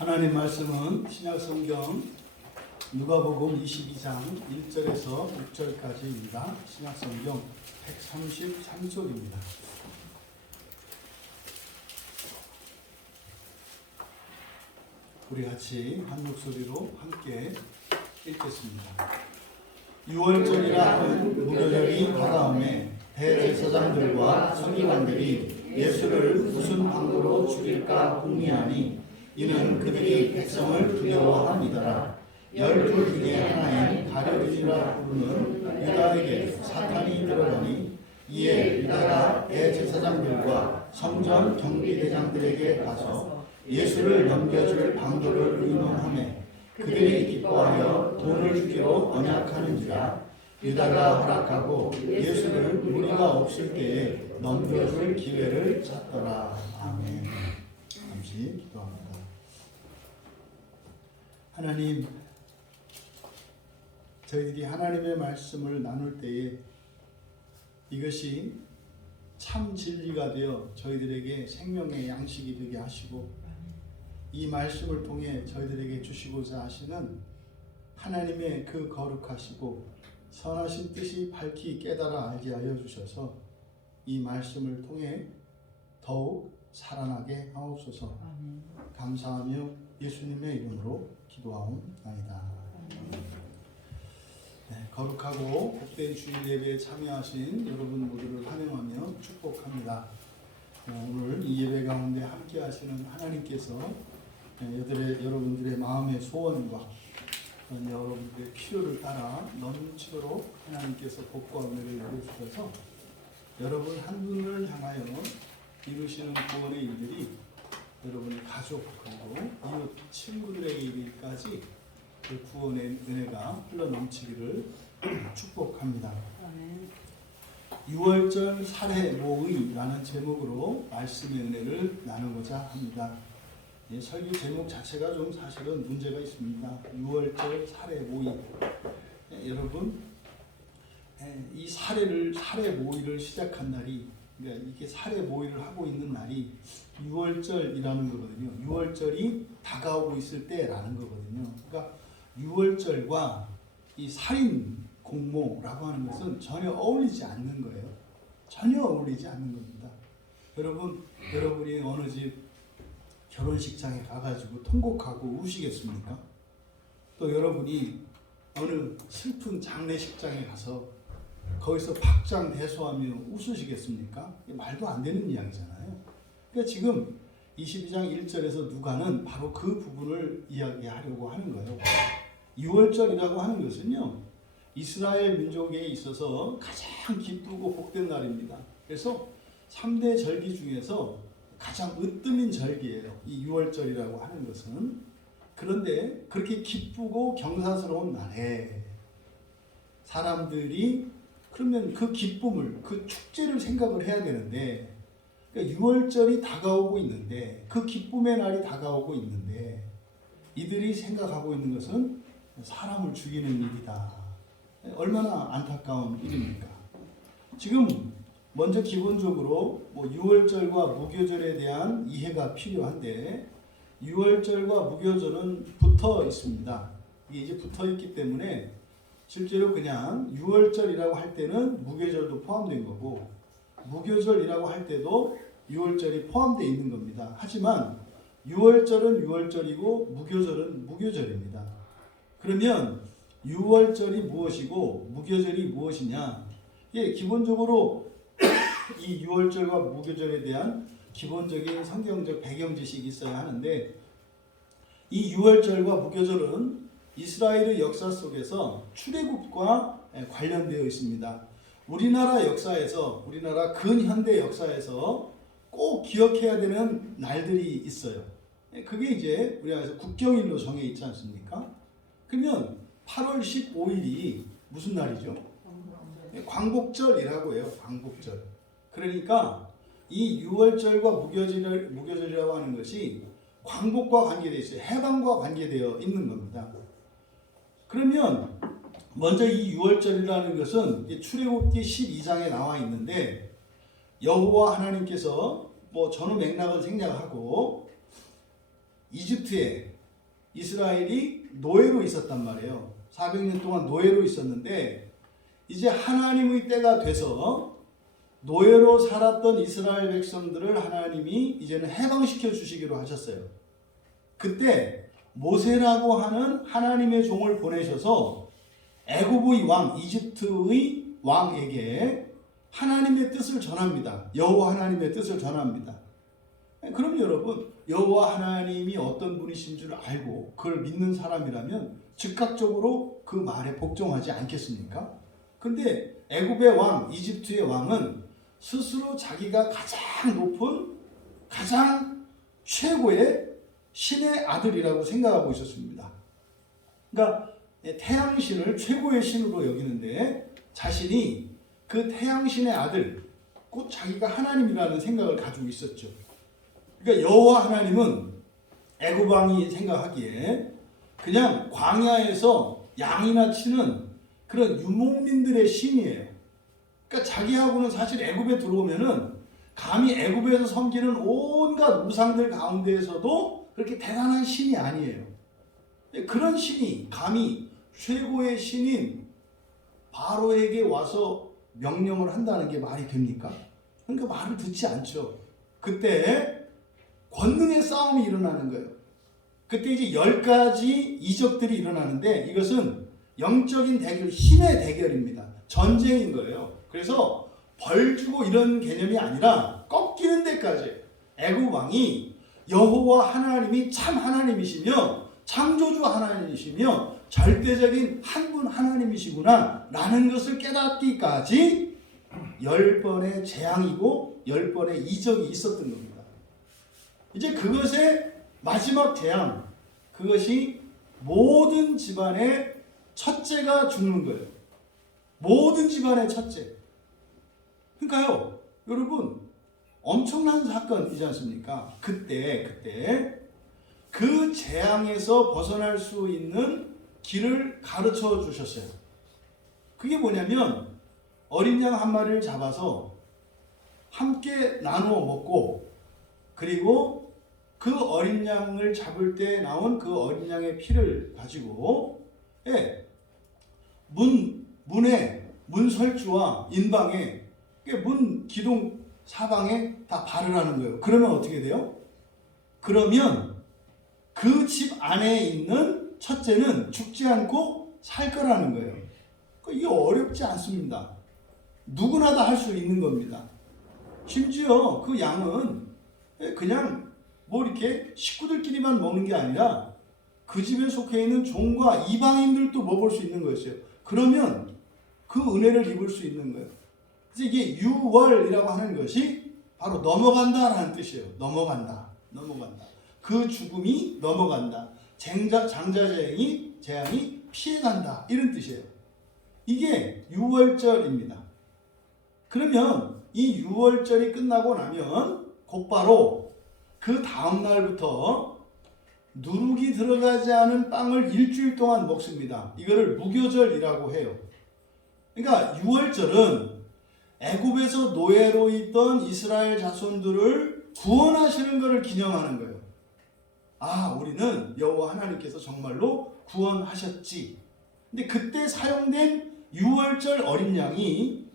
하나님 말씀은 신약성경 누가복음 22장 1절에서 6절까지입니다. 신약성경 133쪽입니다. 우리 같이 한 목소리로 함께 읽겠습니다. 6월절이라 하는 무교절이 다가오매 대제사장들과 서기관들이 예수를 무슨 방도로 죽일까 궁리하니 이는 그들이 백성을 두려워함이더라. 12 중에 하나인 가룟유다라 부르는 유다에게 사탄이 들어가니 이에 유다가 대제사장들과 성전 경비대장들에게 가서 예수를 넘겨줄 방도를 의논하매 그들이 기뻐하여 돈을 주기로 언약하는지라. 유다가 허락하고 예수를 무리가 없을 때에 넘겨줄 기회를 찾더라. 아멘. 잠시 기도합니다. 하나님, 저희들이 하나님의 말씀을 나눌 때에 이것이 참 진리가 되어 저희들에게 생명의 양식이 되게 하시고 이 말씀을 통해 저희들에게 주시고자 하시는 하나님의 그 거룩하시고 선하신 뜻이 밝히 깨달아 알게 하여 주셔서 이 말씀을 통해 더욱 살아나게 하옵소서. 감사하며 예수님의 이름으로 기도하옵나이다. 거룩하고 복된 주일 예배에 참여하신 여러분 모두를 환영하며 축복합니다. 오늘 이 예배 가운데 함께 하시는 하나님께서 여러분들의 마음의 소원과 여러분들의 필요를 따라 넘치도록 하나님께서 복과 은혜를 내려주셔서 여러분 한 분을 향하여 이루시는 구원의 일들이 여러분의 가족 그리고 이웃 친구들에게 이르기까지 그 구원의 은혜가 흘러넘치기를 축복합니다. 6월절 살해 모의라는 제목으로 말씀의 은혜를 나누고자 합니다. 설교 제목 자체가 좀 사실은 문제가 있습니다. 6월절 살해 모의. 여러분, 이 살해 모의를 시작한 날이, 그러니까 이게 살해 모의를 하고 있는 날이 6월절이라는 거거든요. 6월절이 다가오고 있을 때라는 거거든요. 그러니까 6월절과 이 살인 공모라고 하는 것은 전혀 어울리지 않는 거예요. 전혀 어울리지 않는 겁니다. 여러분이 어느 집 결혼식장에 가가지고 통곡하고 우시겠습니까? 또 여러분이 어느 슬픈 장례식장에 가서 거기서 박장대소하며 웃으시겠습니까? 말도 안 되는 이야기잖아요. 그러니까 지금 22장 1절에서 누가는 바로 그 부분을 이야기하려고 하는 거예요. 6월절이라고 하는 것은요, 이스라엘 민족에 있어서 가장 기쁘고 복된 날입니다. 그래서 3대 절기 중에서 가장 으뜸인 절기예요. 이 6월절이라고 하는 것은. 그런데 그렇게 기쁘고 경사스러운 날에 사람들이 그러면 그 기쁨을, 그 축제를 생각을 해야 되는데, 그러니까 6월절이 다가오고 있는데, 그 기쁨의 날이 다가오고 있는데 이들이 생각하고 있는 것은 사람을 죽이는 일이다. 얼마나 안타까운 일입니까? 지금 먼저 기본적으로 6월절과 무교절에 대한 이해가 필요한데 6월절과 무교절은 붙어 있습니다. 이게 이제 붙어 있기 때문에 실제로 그냥 6월절이라고 할 때는 무교절도 포함된 거고 무교절이라고 할 때도 6월절이 포함되어 있는 겁니다. 하지만 6월절은 6월절이고 무교절은 무교절입니다. 그러면 6월절이 무엇이고 무교절이 무엇이냐? 기본적으로 이 6월절과 무교절에 대한 기본적인 성경적 배경 지식이 있어야 하는데 이 6월절과 무교절은 이스라엘의 역사 속에서 출애굽과 관련되어 있습니다. 우리나라 역사에서, 우리나라 근현대 역사에서 꼭 기억해야 되는 날들이 있어요. 그게 이제 우리나라에서 국경일로 정해 있지 않습니까? 그러면 8월 15일이 무슨 날이죠? 광복절이라고 해요. 광복절. 그러니까 이 6월절과 무교절이라고 하는 것이 광복과 관계되어 있어요. 해방과 관계되어 있는 겁니다. 그러면 먼저 이 6월절이라는 것은 출애굽기 12장에 나와 있는데 여호와 하나님께서 전후 맥락을 생략하고 이집트에 이스라엘이 노예로 있었단 말이에요. 400년 동안 노예로 있었는데 이제 하나님의 때가 돼서 노예로 살았던 이스라엘 백성들을 하나님이 이제는 해방시켜 주시기로 하셨어요. 그때 모세라고 하는 하나님의 종을 보내셔서 애굽의 왕, 이집트의 왕에게 하나님의 뜻을 전합니다. 여호와 하나님의 뜻을 전합니다. 그럼 여러분, 여호와 하나님이 어떤 분이신 줄 알고 그걸 믿는 사람이라면 즉각적으로 그 말에 복종하지 않겠습니까? 근데 애굽의 왕, 이집트의 왕은 스스로 자기가 가장 높은, 가장 최고의 신의 아들이라고 생각하고 있었습니다. 그러니까 태양신을 최고의 신으로 여기는데 자신이 그 태양신의 아들, 곧 자기가 하나님이라는 생각을 가지고 있었죠. 그러니까 여호와 하나님은 애굽 왕이 생각하기에 그냥 광야에서 양이나 치는 그런 유목민들의 신이에요. 그러니까 자기하고는 사실 애굽에 들어오면은 감히 애굽에서 섬기는 온갖 우상들 가운데에서도 그렇게 대단한 신이 아니에요. 그런 신이 감히 최고의 신인 바로에게 와서 명령을 한다는 게 말이 됩니까? 그러니까 말을 듣지 않죠. 그때 권능의 싸움이 일어나는 거예요. 그때 이제 10가지 이적들이 일어나는데 이것은 영적인 대결, 힘의 대결입니다. 전쟁인 거예요. 그래서 벌 주고 이런 개념이 아니라 꺾이는 데까지 애굽 왕이 여호와 하나님이 참 하나님이시며 창조주 하나님이시며 절대적인 한 분 하나님이시구나 라는 것을 깨닫기까지 10번의 재앙이고 10번의 이적이 있었던 겁니다. 이제 그것의 마지막 재앙, 그것이 모든 집안의 첫째가 죽는 거예요. 모든 집안의 첫째. 그러니까요, 여러분, 엄청난 사건이지 않습니까? 그때 그 재앙에서 벗어날 수 있는 길을 가르쳐 주셨어요. 그게 뭐냐면 어린 양 한 마리를 잡아서 함께 나누어 먹고, 그리고 그 어린 양을 잡을 때 나온 그 어린 양의 피를 가지고 문에, 문설주와 인방에, 문 기둥 사방에 다 바르라는 거예요. 그러면 어떻게 돼요? 그러면 그 집 안에 있는 첫째는 죽지 않고 살 거라는 거예요. 이게 어렵지 않습니다. 누구나 다 할 수 있는 겁니다. 심지어 그 양은 그냥 뭐 이렇게 식구들끼리만 먹는 게 아니라 그 집에 속해 있는 종과 이방인들도 먹을 수 있는 것이에요. 그러면 그 은혜를 입을 수 있는 거예요. 그래서 이게 유월이라고 하는 것이 바로 넘어간다라는 뜻이에요. 넘어간다. 그 죽음이 넘어간다. 장자재앙이 피해간다. 이런 뜻이에요. 이게 유월절입니다. 그러면 이 유월절이 끝나고 나면 곧바로 그 다음 날부터 누룩이 들어가지 않은 빵을 일주일 동안 먹습니다. 이거를 무교절이라고 해요. 그러니까 유월절은 애굽에서 노예로 있던 이스라엘 자손들을 구원하시는 것을 기념하는 거예요. 아, 우리는 여호와 하나님께서 정말로 구원하셨지. 근데 그때 사용된 유월절 어린 양이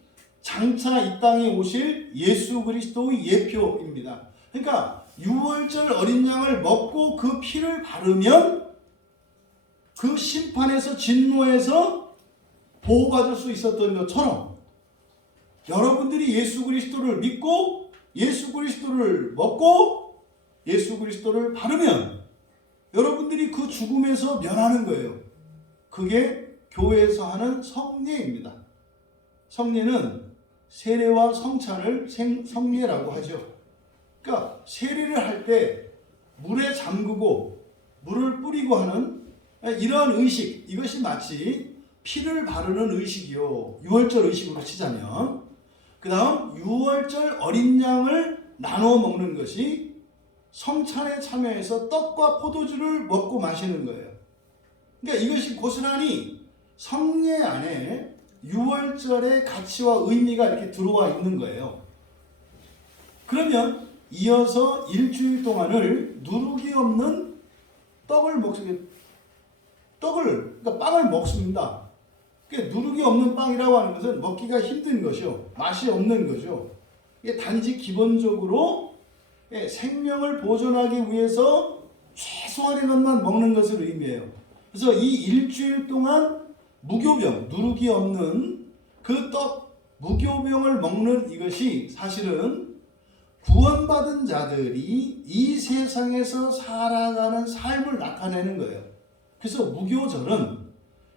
장차 이 땅에 오실 예수 그리스도의 예표입니다. 그러니까 유월절 어린 양을 먹고 그 피를 바르면 그 심판에서 진노에서 보호받을 수 있었던 것처럼 여러분들이 예수 그리스도를 믿고 예수 그리스도를 먹고 예수 그리스도를 바르면 여러분들이 그 죽음에서 면하는 거예요. 그게 교회에서 하는 성례입니다. 성례는 세례와 성찬을 성례라고 하죠. 그러니까 세례를 할 때 물에 잠그고 물을 뿌리고 하는 이러한 의식, 이것이 마치 피를 바르는 의식이요. 유월절 의식으로 치자면, 그 다음 유월절 어린 양을 나눠 먹는 것이 성찬에 참여해서 떡과 포도주를 먹고 마시는 거예요. 그러니까 이것이 고스란히 성례 안에 유월절의 가치와 의미가 이렇게 들어와 있는 거예요. 그러면 이어서 일주일 동안을 누룩이 없는 그러니까 빵을 먹습니다. 그러니까 누룩이 없는 빵이라고 하는 것은 먹기가 힘든 것이요, 맛이 없는 거죠. 이게 단지 기본적으로 생명을 보존하기 위해서 최소한의 것만 먹는 것을 의미해요. 그래서 이 일주일 동안 무교병, 누룩이 없는 그 무교병을 먹는 이것이 사실은 구원받은 자들이 이 세상에서 살아가는 삶을 나타내는 거예요. 그래서 무교절은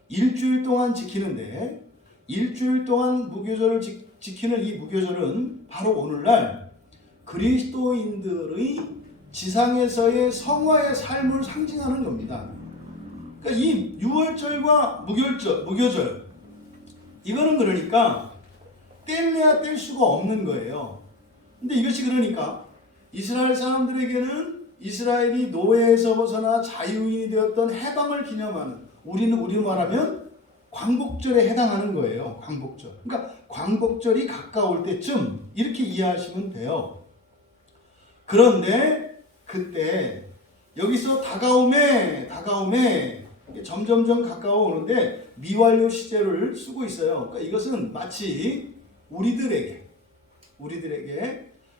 일주일 동안 지키는데, 일주일 동안 무교절을 지키는 이 무교절은 바로 오늘날 그리스도인들의 지상에서의 성화의 삶을 상징하는 겁니다. 그러니까 이 유월절과 무교절, 이거는 그러니까 뗄래야 뗄 수가 없는 거예요. 근데 이것이 그러니까 이스라엘 사람들에게는 이스라엘이 노예에서 벗어나 자유인이 되었던 해방을 기념하는, 우리는 말하면 광복절에 해당하는 거예요. 광복절. 그러니까 광복절이 가까울 때쯤 이렇게 이해하시면 돼요. 그런데 그때 여기서 다가옴에 점점점 가까워 오는데 미완료 시제를 쓰고 있어요. 그러니까 이것은 마치 우리들에게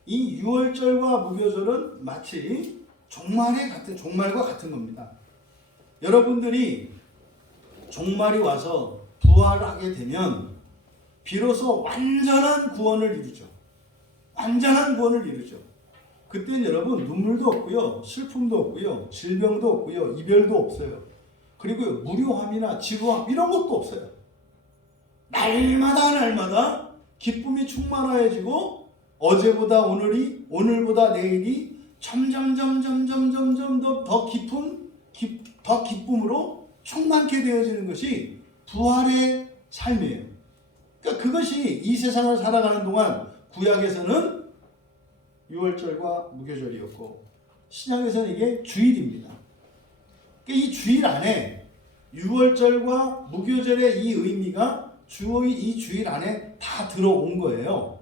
이 유월절과 무교절은 마치 종말과 같은 겁니다. 여러분들이 종말이 와서 부활하게 되면 비로소 완전한 구원을 이루죠. 그때는 여러분 눈물도 없고요, 슬픔도 없고요, 질병도 없고요, 이별도 없어요. 그리고 무료함이나 지루함 이런 것도 없어요. 날마다 기쁨이 충만해지고 어제보다 오늘보다 내일이 점점 더 기쁨으로 충만케 되어지는 것이 부활의 삶이에요. 그러니까 그것이 이 세상을 살아가는 동안 구약에서는 유월절과 무교절이었고 신약에서는 이게 주일입니다. 그러니까 이 주일 안에 유월절과 무교절의 이 의미가 이 주일 안에 다 들어온 거예요.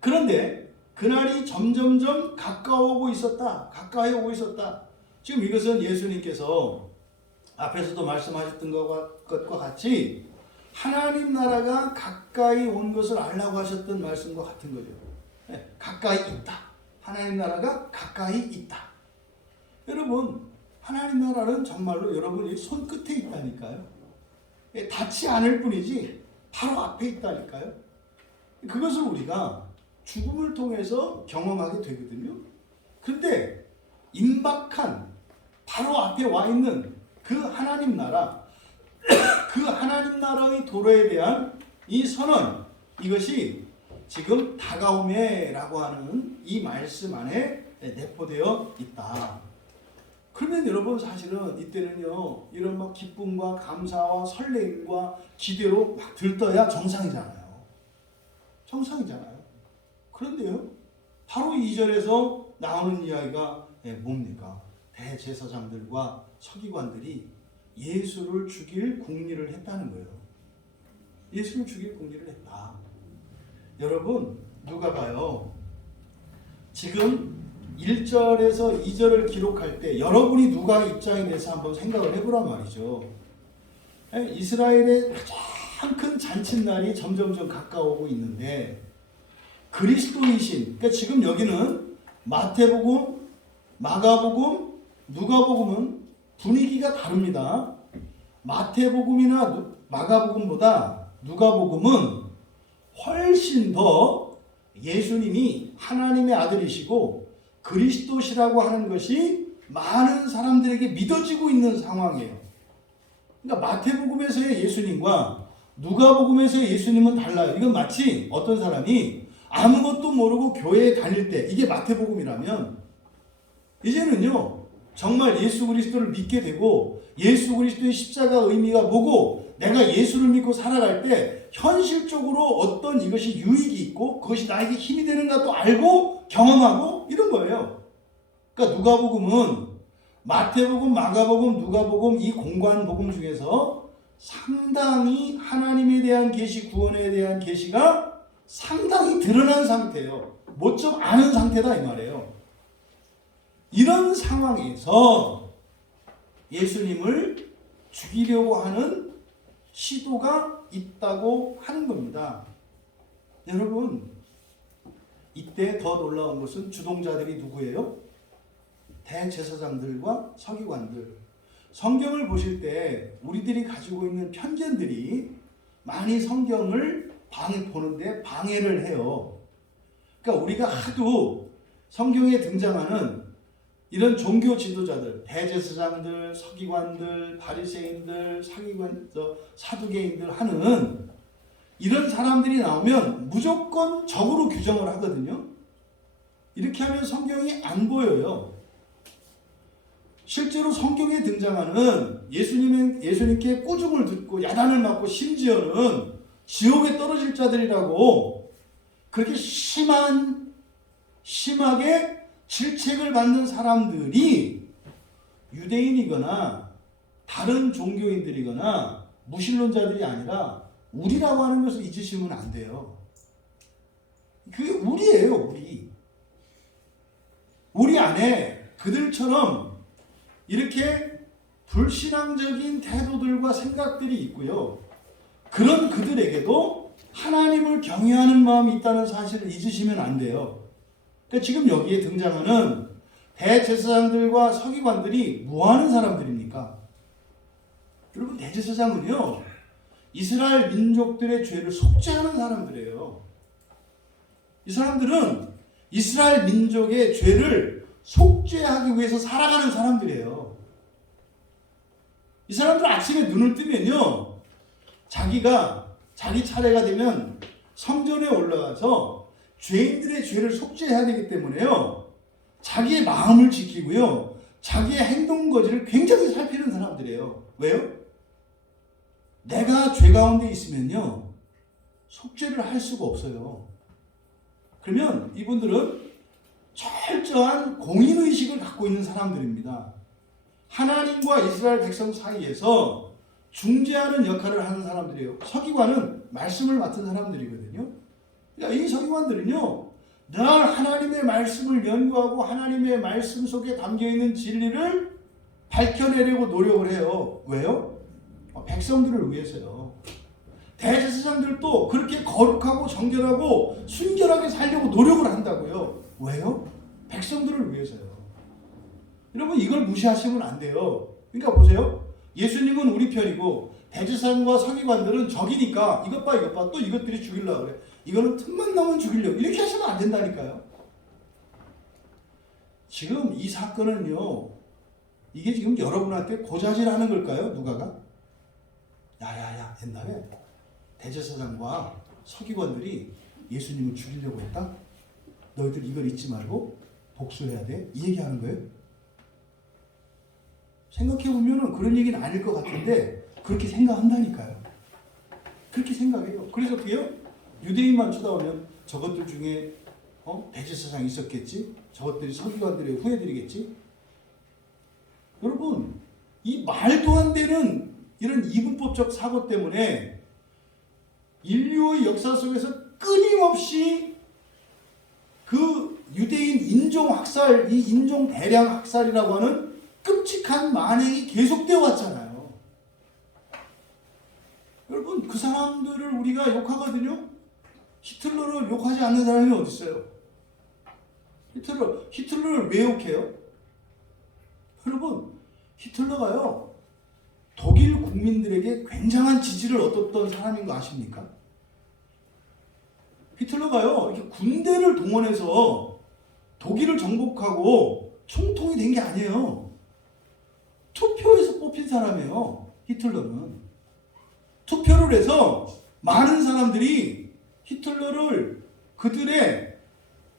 그런데 그날이 점점점 가까이 오고 있었다. 지금 이것은 예수님께서 앞에서도 말씀하셨던 것과 같이 하나님 나라가 가까이 온 것을 알라고 하셨던 말씀과 같은 거죠. 가까이 있다. 하나님 나라가 가까이 있다. 여러분, 하나님 나라는 정말로 여러분이 손끝에 있다니까요. 닿지 않을 뿐이지 바로 앞에 있다니까요. 그것을 우리가 죽음을 통해서 경험하게 되거든요. 그런데 임박한 바로 앞에 와 있는 그 하나님 나라, 그 하나님 나라의 도래에 대한 이 선언, 이것이 지금 다가오매라고 하는 이 말씀 안에 내포되어 있다. 그러면 여러분 사실은 이때는요, 이런 막 기쁨과 감사와 설레임과 기대로 막 들떠야 정상이잖아요. 그런데요, 바로 2절에서 나오는 이야기가 뭡니까? 대제사장들과 서기관들이 예수를 죽일 궁리를 했다는 거예요. 예수를 죽일 궁리를 했다. 여러분, 누가가요, 지금 1절에서 2절을 기록할 때 여러분이 누가 입장에 대해서 한번 생각을 해보란 말이죠. 이스라엘의 가장 큰 잔칫날이 점점점 가까워오고 있는데 그리스도이신, 그러니까 지금 여기는 마태복음, 마가복음, 누가복음은 분위기가 다릅니다. 마태복음이나 마가복음보다 누가복음은 훨씬 더 예수님이 하나님의 아들이시고 그리스도시라고 하는 것이 많은 사람들에게 믿어지고 있는 상황이에요. 그러니까 마태복음에서의 예수님과 누가복음에서의 예수님은 달라요. 이건 마치 어떤 사람이 아무것도 모르고 교회에 다닐 때, 이게 마태복음이라면 이제는요, 정말 예수 그리스도를 믿게 되고 예수 그리스도의 십자가 의미가 뭐고 내가 예수를 믿고 살아갈 때 현실적으로 어떤 이것이 유익이 있고 그것이 나에게 힘이 되는가 또 알고 경험하고 이런 거예요. 그러니까 누가복음은 마태복음, 마가복음, 누가복음 이 공관복음 중에서 상당히 하나님에 대한 계시, 구원에 대한 계시가 상당히 드러난 상태예요. 못 좀 아는 상태다 이 말이에요. 이런 상황에서 예수님을 죽이려고 하는 시도가 있다고 하는 겁니다. 여러분, 이때 더 놀라운 것은 주동자들이 누구예요? 대제사장들과 서기관들. 성경을 보실 때 우리들이 가지고 있는 편견들이 많이 성경을 보는데 방해를 해요. 그러니까 우리가 하도 성경에 등장하는 이런 종교 지도자들, 대제사장들, 서기관들, 바리새인들, 사두개인들 하는 이런 사람들이 나오면 무조건 적으로 규정을 하거든요. 이렇게 하면 성경이 안 보여요. 실제로 성경에 등장하는 예수님께 꾸중을 듣고 야단을 맞고 심지어는 지옥에 떨어질 자들이라고 그렇게 심하게 질책을 받는 사람들이 유대인이거나 다른 종교인들이거나 무신론자들이 아니라 우리라고 하는 것을 잊으시면 안 돼요. 그게 우리예요, 우리. 우리 안에 그들처럼 이렇게 불신앙적인 태도들과 생각들이 있고요. 그런 그들에게도 하나님을 경외하는 마음이 있다는 사실을 잊으시면 안 돼요. 그러니까 지금 여기에 등장하는 대제사장들과 서기관들이 뭐하는 사람들입니까? 여러분, 대제사장은요, 이스라엘 민족들의 죄를 속죄하는 사람들이에요. 이 사람들은 이스라엘 민족의 죄를 속죄하기 위해서 살아가는 사람들이에요. 이 사람들 아침에 눈을 뜨면요, 자기 차례가 되면 성전에 올라가서 죄인들의 죄를 속죄해야 되기 때문에요, 자기의 마음을 지키고요, 자기의 행동 거지를 굉장히 살피는 사람들이에요. 왜요? 내가 죄 가운데 있으면요, 속죄를 할 수가 없어요. 그러면 이분들은 철저한 공인의식을 갖고 있는 사람들입니다. 하나님과 이스라엘 백성 사이에서 중재하는 역할을 하는 사람들이에요. 서기관은 말씀을 맡은 사람들이거든요. 그러니까 이 서기관들은요, 늘 하나님의 말씀을 연구하고 하나님의 말씀 속에 담겨있는 진리를 밝혀내려고 노력을 해요. 왜요? 백성들을 위해서요. 대제사장들도 그렇게 거룩하고 정결하고 순결하게 살려고 노력을 한다고요. 왜요? 백성들을 위해서요. 여러분, 이걸 무시하시면 안 돼요. 그러니까 보세요. 예수님은 우리 편이고 대제사장과 서기관들은 적이니까 이것 봐 또 이것들이 죽이려고 그래. 이거는 틈만 나면 죽이려고. 이렇게 하시면 안 된다니까요. 지금 이 사건은요, 이게 지금 여러분한테 고자질하는 걸까요? 누가가? 야야야, 옛날에 대제사장과 서기관들이 예수님을 죽이려고 했다? 너희들 이걸 잊지 말고 복수해야 돼? 이 얘기하는 거예요? 생각해보면 그런 얘기는 아닐 것 같은데 그렇게 생각한다니까요. 그렇게 생각해요. 그래서 어떻게 해요? 유대인만 쳐다보면 저것들 중에 대제사장이 있었겠지? 저것들이 서기관들의 후예들이겠지? 여러분, 이 말도 안 되는 이런 이분법적 사고 때문에 인류의 역사 속에서 끊임없이 그 유대인 인종학살, 이 인종대량학살이라고 하는 끔찍한 만행이 계속되어 왔잖아요. 여러분, 그 사람들을 우리가 욕하거든요. 히틀러를 욕하지 않는 사람이 어디 있어요? 히틀러를 왜 욕해요? 여러분, 히틀러가요, 독일 국민들에게 굉장한 지지를 얻었던 사람인 거 아십니까? 히틀러가요, 이렇게 군대를 동원해서 독일을 정복하고 총통이 된 게 아니에요. 투표에서 뽑힌 사람이에요. 히틀러는. 투표를 해서 많은 사람들이 히틀러를 그들의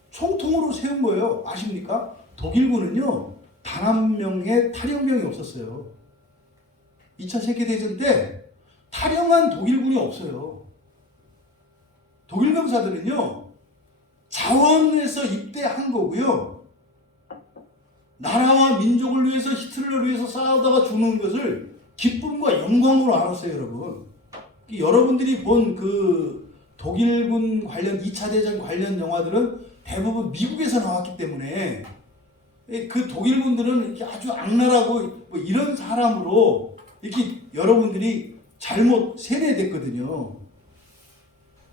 총통으로 세운 거예요. 아십니까? 독일군은요, 단 한 명의 탈영병이 없었어요. 2차 세계대전 때 탈영한 독일군이 없어요. 독일 병사들은요, 자원에서 입대한 거고요, 나라와 민족을 위해서, 히틀러를 위해서 싸우다가 죽는 것을 기쁨과 영광으로 알았어요, 여러분. 여러분들이 본 그 독일군 관련 2차 대전 관련 영화들은 대부분 미국에서 나왔기 때문에 그 독일 분들은 이렇게 아주 악랄하고 뭐 이런 사람으로 이렇게 여러분들이 잘못 세뇌됐거든요.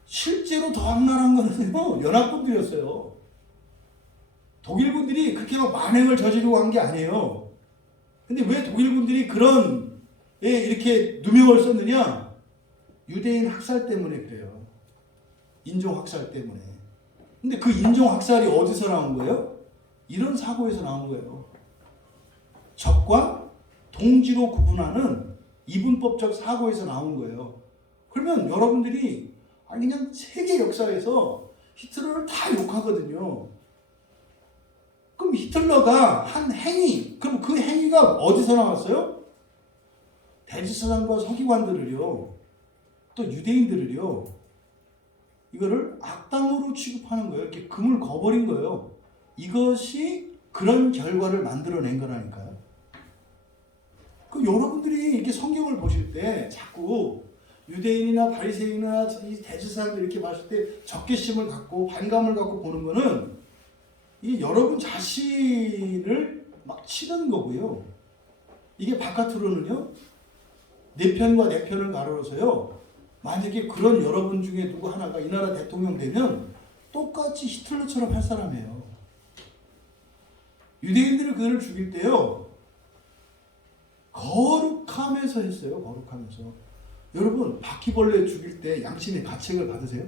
실제로 더 악랄한 거는요, 연합군들이었어요. 독일 분들이 그렇게 막 만행을 저지르고 한 게 아니에요. 근데 왜 독일 분들이 그런 이렇게 누명을 썼느냐? 유대인 학살 때문에 그래요. 인종 학살 때문에. 근데 그 인종 학살이 어디서 나온 거예요? 이런 사고에서 나온 거예요. 적과 동지로 구분하는 이분법적 사고에서 나온 거예요. 그러면 여러분들이 그냥 세계 역사에서 히틀러를 다 욕하거든요. 그럼 히틀러가 한 행위, 그럼 그 행위가 어디서 나왔어요? 대제사장과 서기관들을요, 또 유대인들을요, 이거를 악당으로 취급하는 거예요. 이렇게 금을 거버린 거예요. 이것이 그런 결과를 만들어낸 거라니까요. 그 여러분들이 이렇게 성경을 보실 때 자꾸 유대인이나 바리새인이나 대제사장들 이렇게 봤을 때 적개심을 갖고 반감을 갖고 보는 거는 이 여러분 자신을 막 치는 거고요. 이게 바깥으로는요, 내 편과 내 편을 가로서요, 만약에 그런 여러분 중에 누구 하나가 이 나라 대통령 되면 똑같이 히틀러처럼 할 사람이에요. 유대인들을 그들을 죽일 때요, 거룩하면서 했어요. 거룩하면서. 여러분, 바퀴벌레 죽일 때 양심의 가책을 받으세요?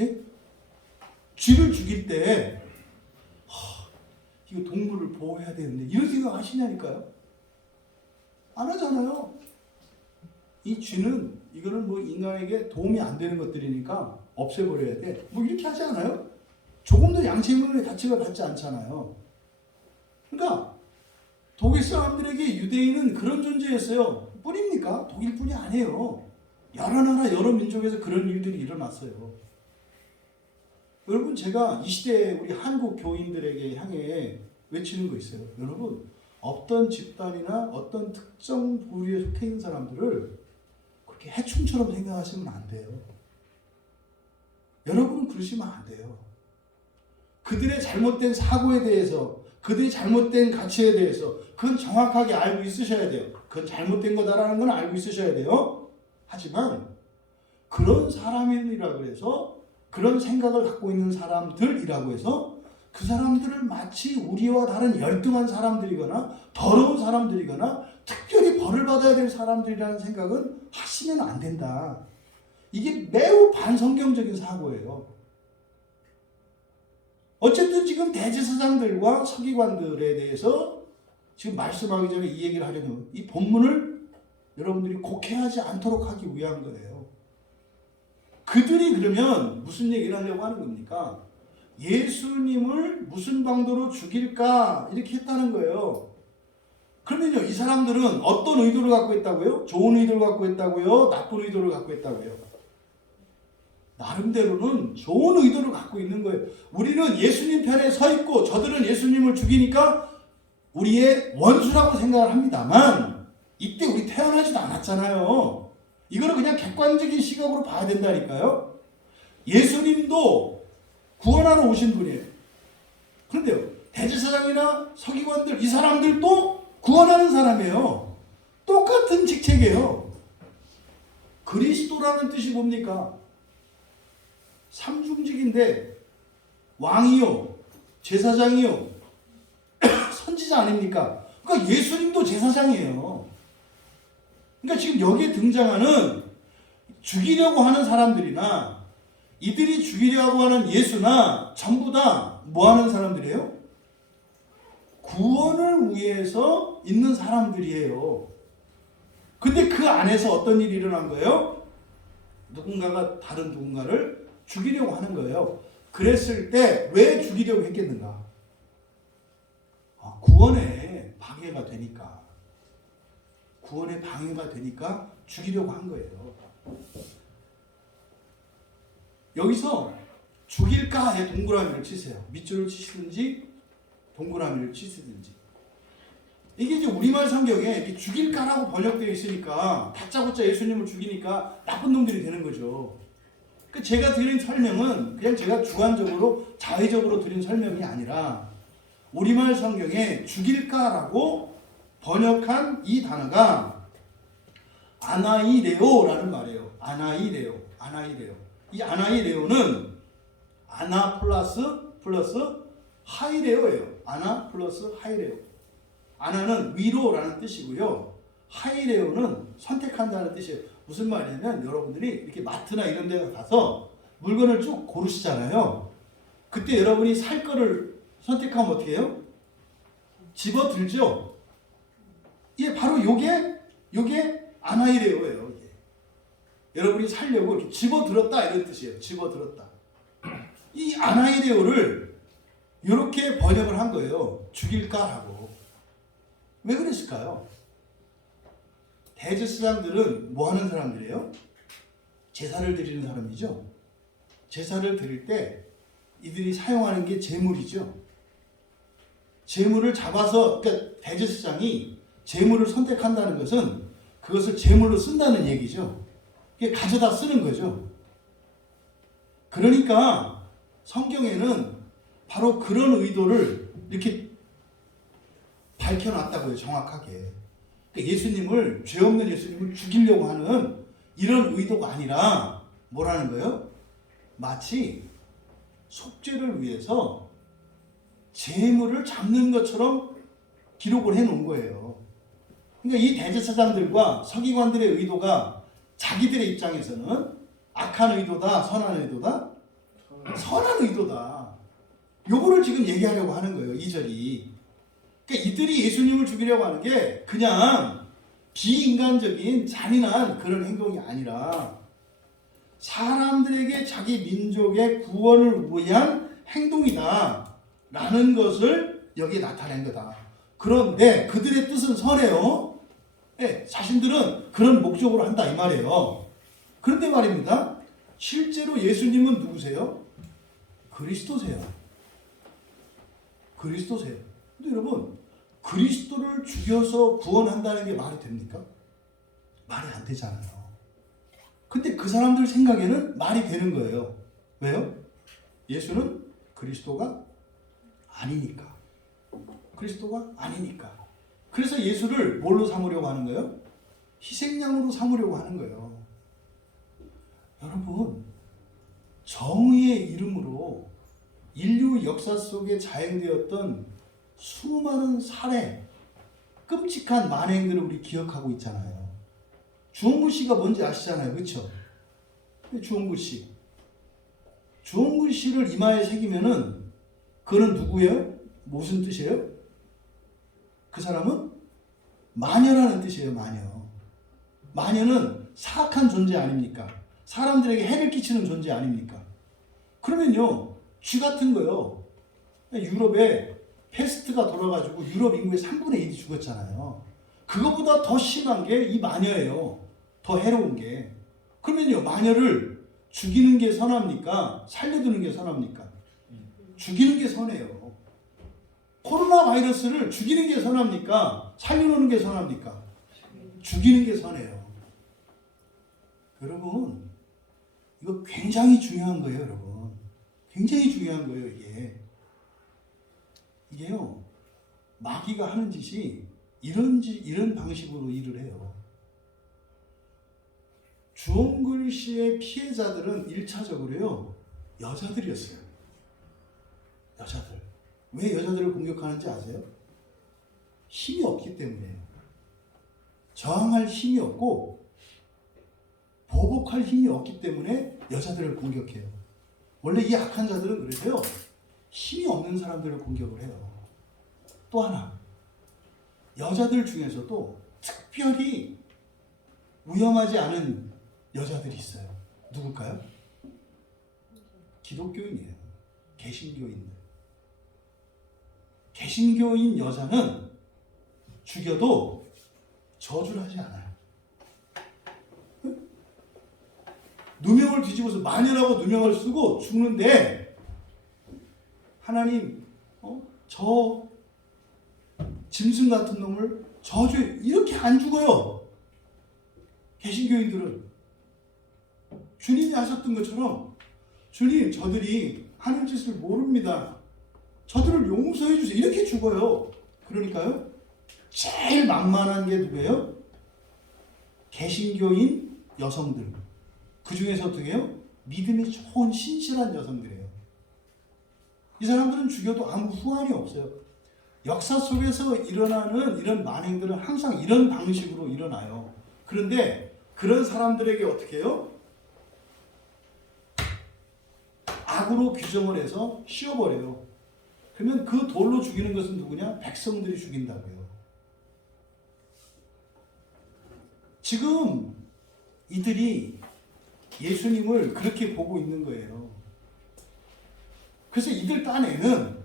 예? 쥐를 죽일 때 이거 동물을 보호해야 되는데 이런 생각 하시냐니까요? 안 하잖아요. 이 쥐는 이거는 뭐 인간에게 도움이 안 되는 것들이니까 없애버려야 돼. 뭐 이렇게 하지 않아요? 조금 더 양심의 가책을 받지 않잖아요. 그러니까 독일 사람들에게 유대인은 그런 존재였어요. 뿐입니까? 독일뿐이 아니에요. 여러 나라 여러 민족에서 그런 일들이 일어났어요. 여러분, 제가 이 시대에 우리 한국 교인들에게 향해 외치는 거 있어요. 여러분, 어떤 집단이나 어떤 특정 부류에 속해 있는 사람들을 그렇게 해충처럼 생각하시면 안 돼요. 여러분은 그러시면 안 돼요. 그들의 잘못된 사고에 대해서, 그들의 잘못된 가치에 대해서 그건 정확하게 알고 있으셔야 돼요. 그건 잘못된 거다라는 건 알고 있으셔야 돼요. 하지만 그런 사람이라고 해서, 그런 생각을 갖고 있는 사람들이라고 해서 그 사람들을 마치 우리와 다른 열등한 사람들이거나 더러운 사람들이거나 특별히 벌을 받아야 될 사람들이라는 생각은 하시면 안 된다. 이게 매우 반성경적인 사고예요. 어쨌든 지금 대제사장들과 서기관들에 대해서 지금 말씀하기 전에 이 얘기를 하려면 이 본문을 여러분들이 곡해하지 않도록 하기 위한 거예요. 그들이 그러면 무슨 얘기를 하려고 하는 겁니까? 예수님을 무슨 방도로 죽일까 이렇게 했다는 거예요. 그러면요, 이 사람들은 어떤 의도를 갖고 있다고요? 좋은 의도를 갖고 있다고요? 나쁜 의도를 갖고 있다고요? 나름대로는 좋은 의도를 갖고 있는 거예요. 우리는 예수님 편에 서 있고 저들은 예수님을 죽이니까 우리의 원수라고 생각을 합니다만 이때 우리 태어나지도 않았잖아요. 이거는 그냥 객관적인 시각으로 봐야 된다니까요. 예수님도 구원하러 오신 분이에요. 그런데요, 대제사장이나 서기관들, 이 사람들도 구원하는 사람이에요. 똑같은 직책이에요. 그리스도라는 뜻이 뭡니까? 삼중직인데 왕이요, 제사장이요, 선지자 아닙니까? 그러니까 예수님도 제사장이에요. 그러니까 지금 여기에 등장하는 죽이려고 하는 사람들이나 이들이 죽이려고 하는 예수나 전부 다 뭐 하는 사람들이에요? 구원을 위해서 있는 사람들이에요. 근데 그 안에서 어떤 일이 일어난 거예요? 누군가가 다른 누군가를 죽이려고 하는 거예요. 그랬을 때 왜 죽이려고 했겠는가? 구원에 방해가 되니까. 구원에 방해가 되니까 죽이려고 한 거예요. 여기서 죽일까에 동그라미를 치세요. 밑줄을 치시든지 동그라미를 치시든지. 이게 이제 우리말 성경에 이렇게 죽일까라고 번역되어 있으니까 다짜고짜 예수님을 죽이니까 나쁜 놈들이 되는 거죠. 그 제가 드린 설명은 그냥 제가 주관적으로 자의적으로 드린 설명이 아니라 우리말 성경에 죽일까라고 번역한 이 단어가 아나이레오라는 말이에요. 아나이레오. 이 아나이레오는 아나 플러스 하이레오예요. 아나 플러스 하이레오. 아나는 위로라는 뜻이고요. 하이레오는 선택한다는 뜻이에요. 무슨 말이냐면 여러분들이 이렇게 마트나 이런 데 가서 물건을 쭉 고르시잖아요. 그때 여러분이 살 거를 선택하면 어떻게 해요? 집어들죠. 예, 바로 요게 아나이레오예요. 이게. 여러분이 살려고 이렇게 집어들었다 이런 뜻이에요. 집어들었다. 이 아나이레오를 이렇게 번역을 한 거예요. 죽일까라고. 왜 그랬을까요? 대제사장들은 뭐 하는 사람들이에요? 제사를 드리는 사람이죠. 제사를 드릴 때 이들이 사용하는 게 제물이죠. 제물을 잡아서, 그러니까 대제사장이 제물을 선택한다는 것은 그것을 제물로 쓴다는 얘기죠. 이게 가져다 쓰는 거죠. 그러니까 성경에는 바로 그런 의도를 이렇게 밝혀놨다고요. 정확하게. 그러니까 예수님을, 죄 없는 예수님을 죽이려고 하는 이런 의도가 아니라 뭐라는 거예요? 마치 속죄를 위해서 제물을 잡는 것처럼 기록을 해놓은 거예요. 그러니까 이 대제사장들과 서기관들의 의도가 자기들의 입장에서는 악한 의도다, 선한 의도다? 선한 의도다. 요거를 지금 얘기하려고 하는 거예요. 2절이. 그러니까 이들이 예수님을 죽이려고 하는 게 그냥 비인간적인 잔인한 그런 행동이 아니라 사람들에게 자기 민족의 구원을 위한 행동이다 라는 것을 여기에 나타낸 거다. 그런데 그들의 뜻은 선해요. 네, 자신들은 그런 목적으로 한다 이 말이에요. 그런데 말입니다. 실제로 예수님은 누구세요? 그리스도세요. 근데 여러분, 그리스도를 죽여서 구원한다는 게 말이 됩니까? 말이 안 되잖아요. 근데 그 사람들 생각에는 말이 되는 거예요. 왜요? 예수는 그리스도가 아니니까. 그래서 예수를 뭘로 삼으려고 하는 거예요? 희생양으로 삼으려고 하는 거예요. 여러분, 정의의 이름으로 인류 역사 속에 자행되었던 수많은 살해, 끔찍한 만행들을 우리 기억하고 있잖아요. 주홍구 씨가 뭔지 아시잖아요. 그렇죠? 주홍구 씨를 이마에 새기면은 그는 누구예요? 무슨 뜻이에요? 그 사람은 마녀라는 뜻이에요. 마녀는 사악한 존재 아닙니까? 사람들에게 해를 끼치는 존재 아닙니까? 그러면요, 쥐 같은 거요. 유럽에 패스트가 돌아가지고 유럽 인구의 3분의 1이 죽었잖아요. 그것보다 더 심한 게 이 마녀예요. 더 해로운 게. 그러면요, 마녀를 죽이는 게 선합니까? 살려두는 게 선합니까? 죽이는 게 선해요. 코로나 바이러스를 죽이는 게 선합니까? 살려놓는 게 선합니까? 죽이는 게 선해요. 여러분, 이거 굉장히 중요한 거예요, 여러분. 굉장히 중요한 거예요, 이게요. 마귀가 하는 짓이 이런 방식으로 일을 해요. 주홍글 씨의 피해자들은 1차적으로요, 여자들이었어요. 여자들. 왜 여자들을 공격하는지 아세요? 힘이 없기 때문이에요. 저항할 힘이 없고 보복할 힘이 없기 때문에 여자들을 공격해요. 원래 이 악한 자들은 그래서요, 힘이 없는 사람들을 공격을 해요. 또 하나, 여자들 중에서도 특별히 위험하지 않은 여자들이 있어요. 누굴까요? 기독교인이에요. 개신교인 여자는 죽여도 저주를 하지 않아요. 누명을 뒤집어서 마녀라고 누명을 쓰고 죽는데 하나님, 저 짐승 같은 놈을 저주, 이렇게 안 죽어요. 개신교인들은 주님이 하셨던 것처럼, 주님, 저들이 하는 짓을 모릅니다. 저들을 용서해 주세요. 이렇게 죽어요. 그러니까요. 제일 만만한 게 누구예요? 개신교인 여성들. 그 중에서 어떻게 해요? 믿음이 좋은 신실한 여성들이에요. 이 사람들은 죽여도 아무 후환이 없어요. 역사 속에서 일어나는 이런 만행들은 항상 이런 방식으로 일어나요. 그런데 그런 사람들에게 어떻게 해요? 악으로 규정을 해서 씌워버려요. 그러면 그 돌로 죽이는 것은 누구냐? 백성들이 죽인다고요. 지금 이들이 예수님을 그렇게 보고 있는 거예요. 그래서 이들 딴에는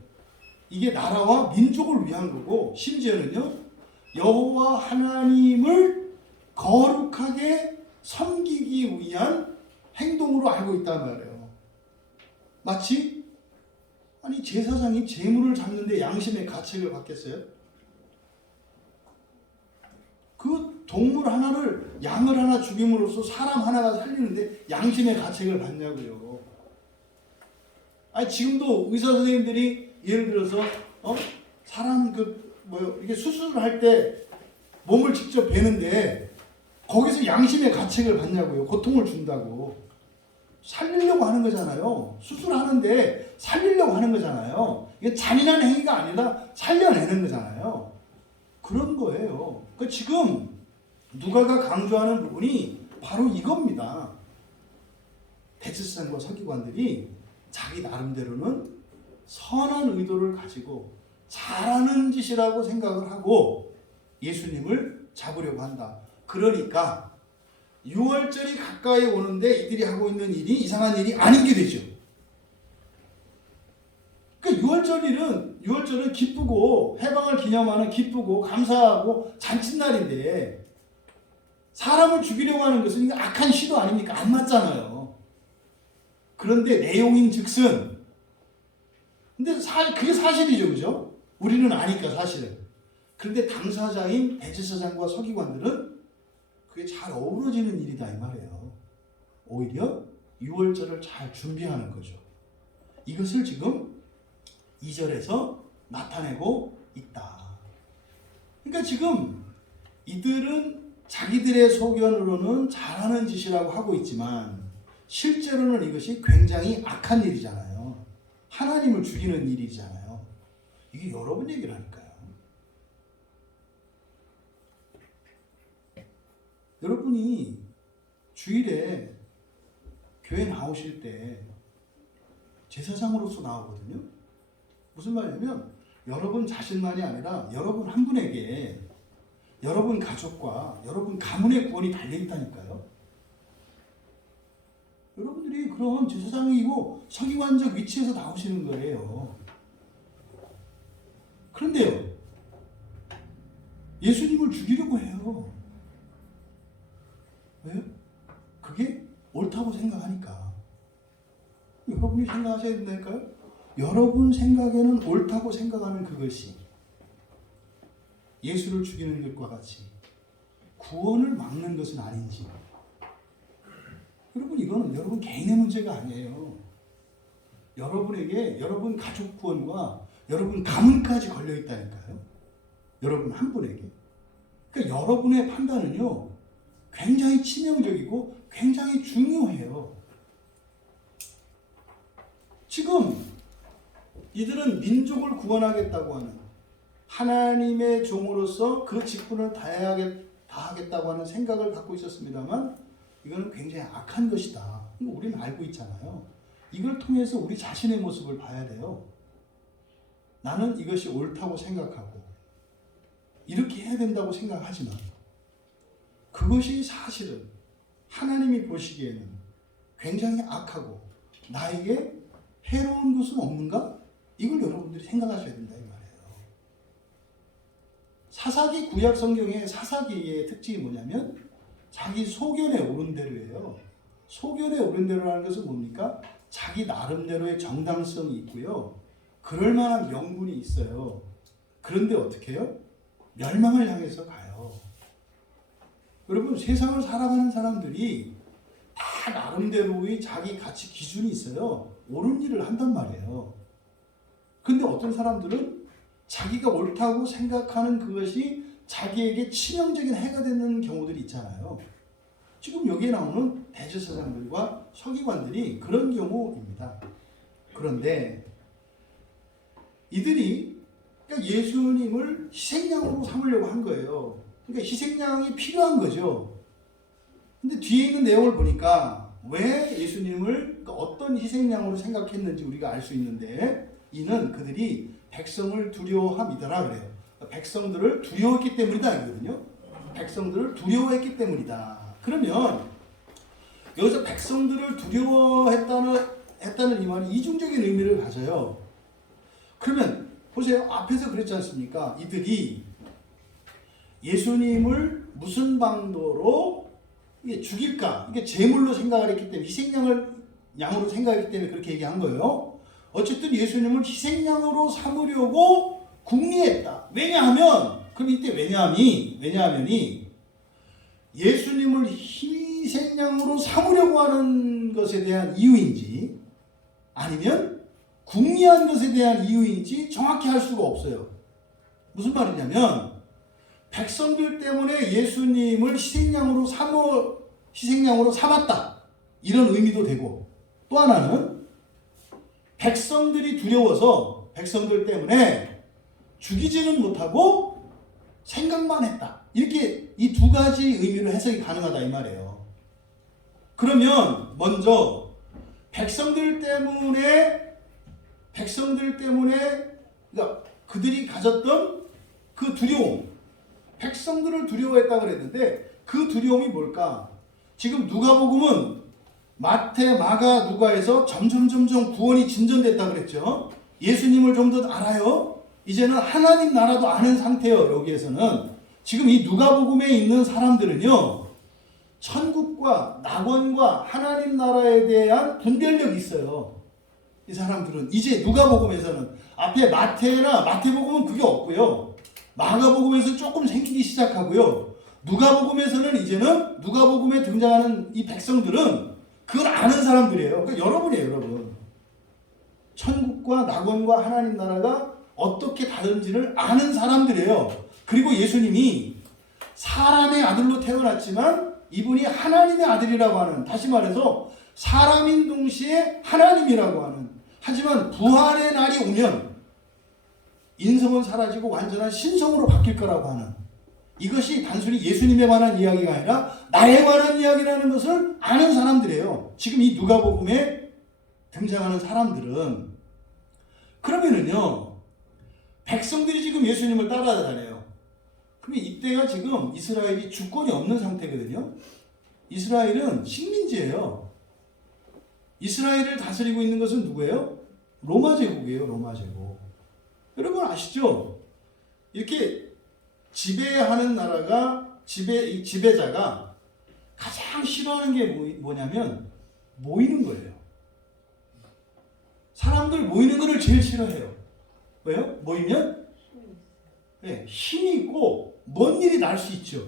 이게 나라와 민족을 위한 거고, 심지어는요, 여호와 하나님을 거룩하게 섬기기 위한 행동으로 알고 있단 말이에요. 마치 아니 제사장이 제물을 잡는데 양심의 가책을 받겠어요? 그 동물 하나를, 양을 하나 죽임으로써 사람 하나가 살리는데 양심의 가책을 받냐고요. 아니 지금도 의사 선생님들이 예를 들어서 사람 이렇게 수술을 할 때 몸을 직접 베는데 거기서 양심의 가책을 받냐고요. 고통을 준다고. 살리려고 하는 거잖아요. 수술하는데 살리려고 하는 거잖아요. 이게 잔인한 행위가 아니라 살려내는 거잖아요. 그런 거예요. 그러니까 지금 누가가 강조하는 부분이 바로 이겁니다. 대제사장과 서기관들이 자기 나름대로는 선한 의도를 가지고 잘하는 짓이라고 생각을 하고 예수님을 잡으려고 한다. 그러니까 유월절이 가까이 오는데 이들이 하고 있는 일이 이상한 일이 아닌 게 되죠. 그러니까 유월절은 기쁘고 해방을 기념하는 기쁘고 감사하고 잔칫날인데 사람을 죽이려고 하는 것은 악한 시도 아닙니까? 안 맞잖아요. 그런데 내용인 즉슨 근데 그게 사실이죠. 그죠? 우리는 아니까 사실은. 그런데 당사자인 대제사장과 서기관들은 그게 잘 어우러지는 일이다 이 말이에요. 오히려 유월절을 잘 준비하는 거죠. 이것을 지금 2절에서 나타내고 있다. 그러니까 지금 이들은 자기들의 소견으로는 잘하는 짓이라고 하고 있지만 실제로는 이것이 굉장히 악한 일이잖아요. 하나님을 죽이는 일이잖아요. 이게 여러분 얘기라니까요. 여러분이 주일에 교회 나오실 때 제사장으로서 나오거든요. 무슨 말이냐면 여러분 자신만이 아니라 여러분 한 분에게 여러분 가족과 여러분 가문의 구원이 달려있다니까요. 여러분들이 그런 제사장이고 서기관적 위치에서 나오시는 거예요. 그런데요, 예수님을 죽이려고 해요. 왜요? 그게 옳다고 생각하니까. 여러분이 생각하셔야 된다니까요. 여러분 생각에는 옳다고 생각하는 그것이 예수를 죽이는 것과 같이 구원을 막는 것은 아닌지. 여러분 이거는 여러분 개인의 문제가 아니에요. 여러분에게 여러분 가족 구원과 여러분 가문까지 걸려 있다니까요. 여러분 한 분에게. 그러니까 여러분의 판단은요 굉장히 치명적이고 굉장히 중요해요. 지금 이들은 민족을 구원하겠다고 하는 하나님의 종으로서 그 직분을 다하겠다고 하는 생각을 갖고 있었습니다만 이거는 굉장히 악한 것이다. 우리는 알고 있잖아요. 이걸 통해서 우리 자신의 모습을 봐야 돼요. 나는 이것이 옳다고 생각하고 이렇게 해야 된다고 생각하지만 그것이 사실은 하나님이 보시기에는 굉장히 악하고 나에게 해로운 것은 없는가? 이걸 여러분들이 생각하셔야 된다 이 말이에요. 사사기 구약 성경의 사사기의 특징이 뭐냐면 자기 소견에 오른 대로예요. 소견에 오른 대로라는 것은 뭡니까? 자기 나름대로의 정당성이 있고요. 그럴 만한 명분이 있어요. 그런데 어떻게 해요? 멸망을 향해서 가요. 여러분 세상을 살아가는 사람들이 다 나름대로의 자기 가치 기준이 있어요. 옳은 일을 한단 말이에요. 근데 어떤 사람들은 자기가 옳다고 생각하는 그것이 자기에게 치명적인 해가 되는 경우들이 있잖아요. 지금 여기에 나오는 대제사장들과 서기관들이 그런 경우입니다. 그런데 이들이 그러니까 예수님을 희생양으로 삼으려고 한 거예요. 그러니까 희생양이 필요한 거죠. 근데 뒤에 있는 내용을 보니까 왜 예수님을 그러니까 어떤 희생양으로 생각했는지 우리가 알 수 있는데, 이는 그들이 백성을 두려워함이더라 그래요. 백성들을 두려워했기 때문이다 이거거든요. 백성들을 두려워했기 때문이다. 그러면 여기서 백성들을 두려워했다는 이 말이 이중적인 의미를 가져요. 그러면 보세요. 앞에서 그랬지 않습니까? 이들이 예수님을 무슨 방도로 죽일까? 이게 제물로 생각을 했기 때문에, 양으로 생각했기 때문에 그렇게 얘기한 거예요. 어쨌든 예수님을 희생양으로 삼으려고 궁리했다. 왜냐하면, 그럼 이때 왜냐하면이 예수님을 희생양으로 삼으려고 하는 것에 대한 이유인지 아니면 궁리한 것에 대한 이유인지 정확히 할 수가 없어요. 무슨 말이냐면 백성들 때문에 예수님을 희생양으로 삼았다. 이런 의미도 되고, 또 하나는 백성들이 두려워서 백성들 때문에 죽이지는 못하고 생각만 했다. 이렇게 이 두 가지 의미로 해석이 가능하다 이 말이에요. 그러면 먼저 백성들 때문에 그러니까 그들이 가졌던 그 두려움, 백성들을 두려워했다 그랬는데 그 두려움이 뭘까? 지금 누가복음은 마태, 마가, 누가에서 점점 구원이 진전됐다 그랬죠. 예수님을 좀 더 알아요. 이제는 하나님 나라도 아는 상태예요. 여기에서는 지금 이 누가복음에 있는 사람들은요, 천국과 낙원과 하나님 나라에 대한 분별력이 있어요. 이 사람들은 이제 누가복음에서는, 앞에 마태복음은 그게 없고요. 마가복음에서 조금 생기기 시작하고요. 누가복음에서는 이제는 누가복음에 등장하는 이 백성들은 그걸 아는 사람들이에요. 그러니까 여러분이에요, 여러분. 천국과 낙원과 하나님 나라가 어떻게 다른지를 아는 사람들이에요. 그리고 예수님이 사람의 아들로 태어났지만 이분이 하나님의 아들이라고 하는, 다시 말해서 사람인 동시에 하나님이라고 하는, 하지만 부활의 날이 오면 인성은 사라지고 완전한 신성으로 바뀔 거라고 하는, 이것이 단순히 예수님에 관한 이야기가 아니라 나에 관한 이야기라는 것을 아는 사람들이에요. 지금 이 누가복음에 등장하는 사람들은. 그러면은요, 백성들이 지금 예수님을 따라다녀요. 그러면 이때가 지금 이스라엘이 주권이 없는 상태거든요. 이스라엘은 식민지예요. 이스라엘을 다스리고 있는 것은 누구예요? 로마 제국이에요. 로마 제국. 여러분 아시죠? 이렇게 지배하는 나라가, 지배자가 가장 싫어하는 게 뭐냐면 모이는 거예요. 사람들 모이는 거를 제일 싫어해요. 왜요? 모이면 힘이 있고 먼 일이 날 수 있죠.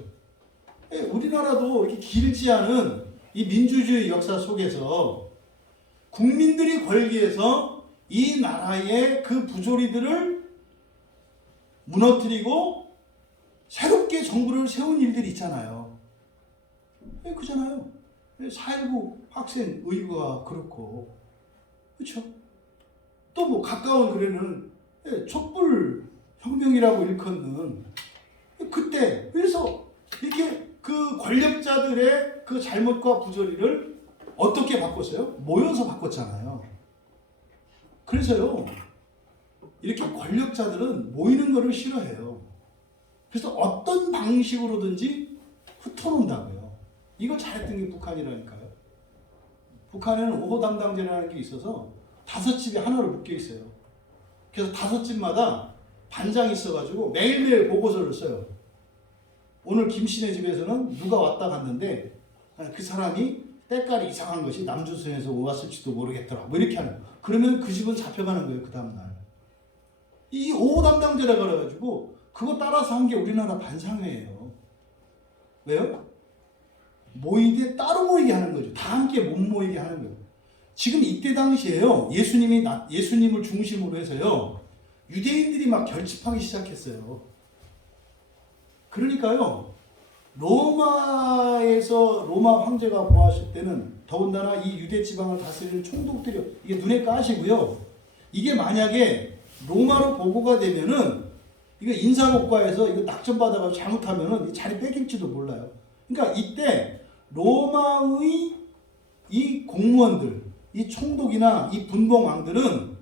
우리나라도 이렇게 길지 않은 이 민주주의 역사 속에서 국민들이 걸기해서 이 나라의 그 부조리들을 무너뜨리고 새롭게 정부를 세운 일들이 있잖아요. 그잖아요. 4.19 학생 의구가 그렇고, 그렇죠? 또 뭐 가까운 글에는 촛불 혁명이라고 일컫는 그때, 그래서 이렇게 그 권력자들의 그 잘못과 부조리를 어떻게 바꿨어요? 모여서 바꿨잖아요. 그래서요, 이렇게 권력자들은 모이는 것을 싫어해요. 그래서 어떤 방식으로든지 흩어놓는다고요. 이거 잘했던 게 북한이라니까요. 북한에는 5호 담당제라는 게 있어서 5집이 하나로 묶여 있어요. 그래서 5집마다 반장이 있어가지고 매일매일 보고서를 써요. 오늘 김씨네 집에서는 누가 왔다 갔는데 그 사람이 때깔이 이상한 것이 남조선에서 왔을지도 모르겠더라. 뭐 이렇게 하는. 그러면 그 집은 잡혀가는 거예요. 그 다음날. 이 5호 담당제라 그래가지고 그거 따라서 한 게 우리나라 반상회예요. 왜요? 모이되 따로 모이게 하는 거죠. 다 함께 못 모이게 하는 거예요. 지금 이때 당시에요. 예수님을 중심으로 해서요. 유대인들이 막 결집하기 시작했어요. 그러니까요, 로마에서 로마 황제가 보았을 때는 더군다나 이 유대 지방을 다스리는 총독들이 이게 눈에 까시고요. 이게 만약에 로마로 보고가 되면은 이거 인사고과에서 이거 낙점받아가지고 잘못하면은 이 자리 뺏길지도 몰라요. 그러니까 이때 로마의 이 공무원들, 이 총독이나 이 분봉왕들은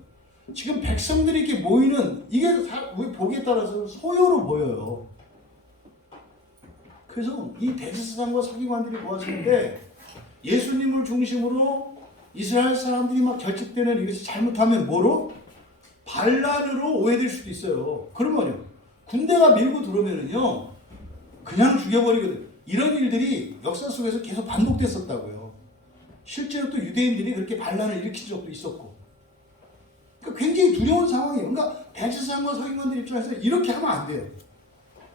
지금 백성들이 이렇게 모이는 이게 우리 보기에 따라서 소요로 보여요. 그래서 이 대제사장과 서기관들이 보았을 때 예수님을 중심으로 이스라엘 사람들이 막 결집되는 이것이 잘못하면 뭐로? 반란으로 오해될 수도 있어요. 그러면요, 군대가 밀고 들어오면은요, 그냥 죽여버리거든. 이런 일들이 역사 속에서 계속 반복됐었다고요. 실제로 또 유대인들이 그렇게 반란을 일으킨 적도 있었고. 그러니까 굉장히 두려운 상황이에요. 그러니까 대제사장과 서기관들 입장에서 이렇게 하면 안 돼요.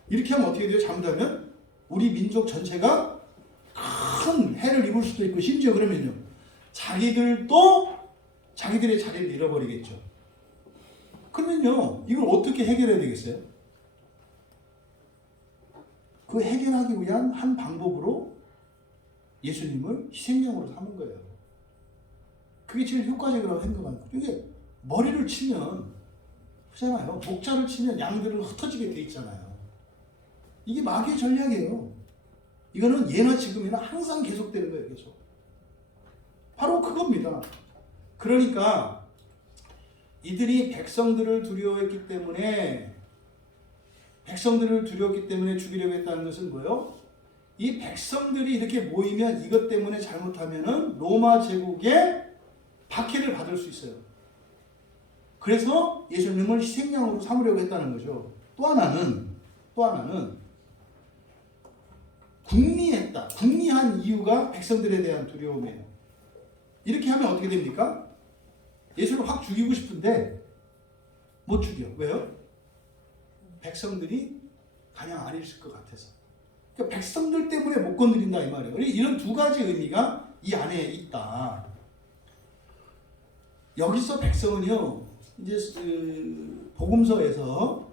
이렇게 하면 어떻게 돼요? 잘못하면 우리 민족 전체가 큰 해를 입을 수도 있고, 심지어 그러면요, 자기들도 자기들의 자리를 잃어버리겠죠. 그러면요, 이걸 어떻게 해결해야 되겠어요? 그 해결하기 위한 한 방법으로 예수님을 희생양으로 삼은 거예요. 그게 제일 효과적이라고 생각합니다. 이게 머리를 치면 그렇잖아요. 목자를 치면 양들은 흩어지게 돼 있잖아요. 이게 마귀의 전략이에요. 이거는 예나 지금이나 항상 계속되는 거예요. 계속. 바로 그겁니다. 그러니까 이들이 백성들을 두려워했기 때문에 죽이려고 했다는 것은 뭐예요? 이 백성들이 이렇게 모이면 이것 때문에 잘못하면은 로마 제국의 박해를 받을 수 있어요. 그래서 예수님을 희생양으로 삼으려고 했다는 거죠. 또 하나는 궁리한 이유가 백성들에 대한 두려움이에요. 이렇게 하면 어떻게 됩니까? 예수를 확 죽이고 싶은데 못 죽여. 왜요? 백성들이 가냥 안 있을 것 같아서. 그러니까 백성들 때문에 못 건드린다 이 말이에요. 이런 두 가지 의미가 이 안에 있다. 여기서 백성은요, 이제 복음서에서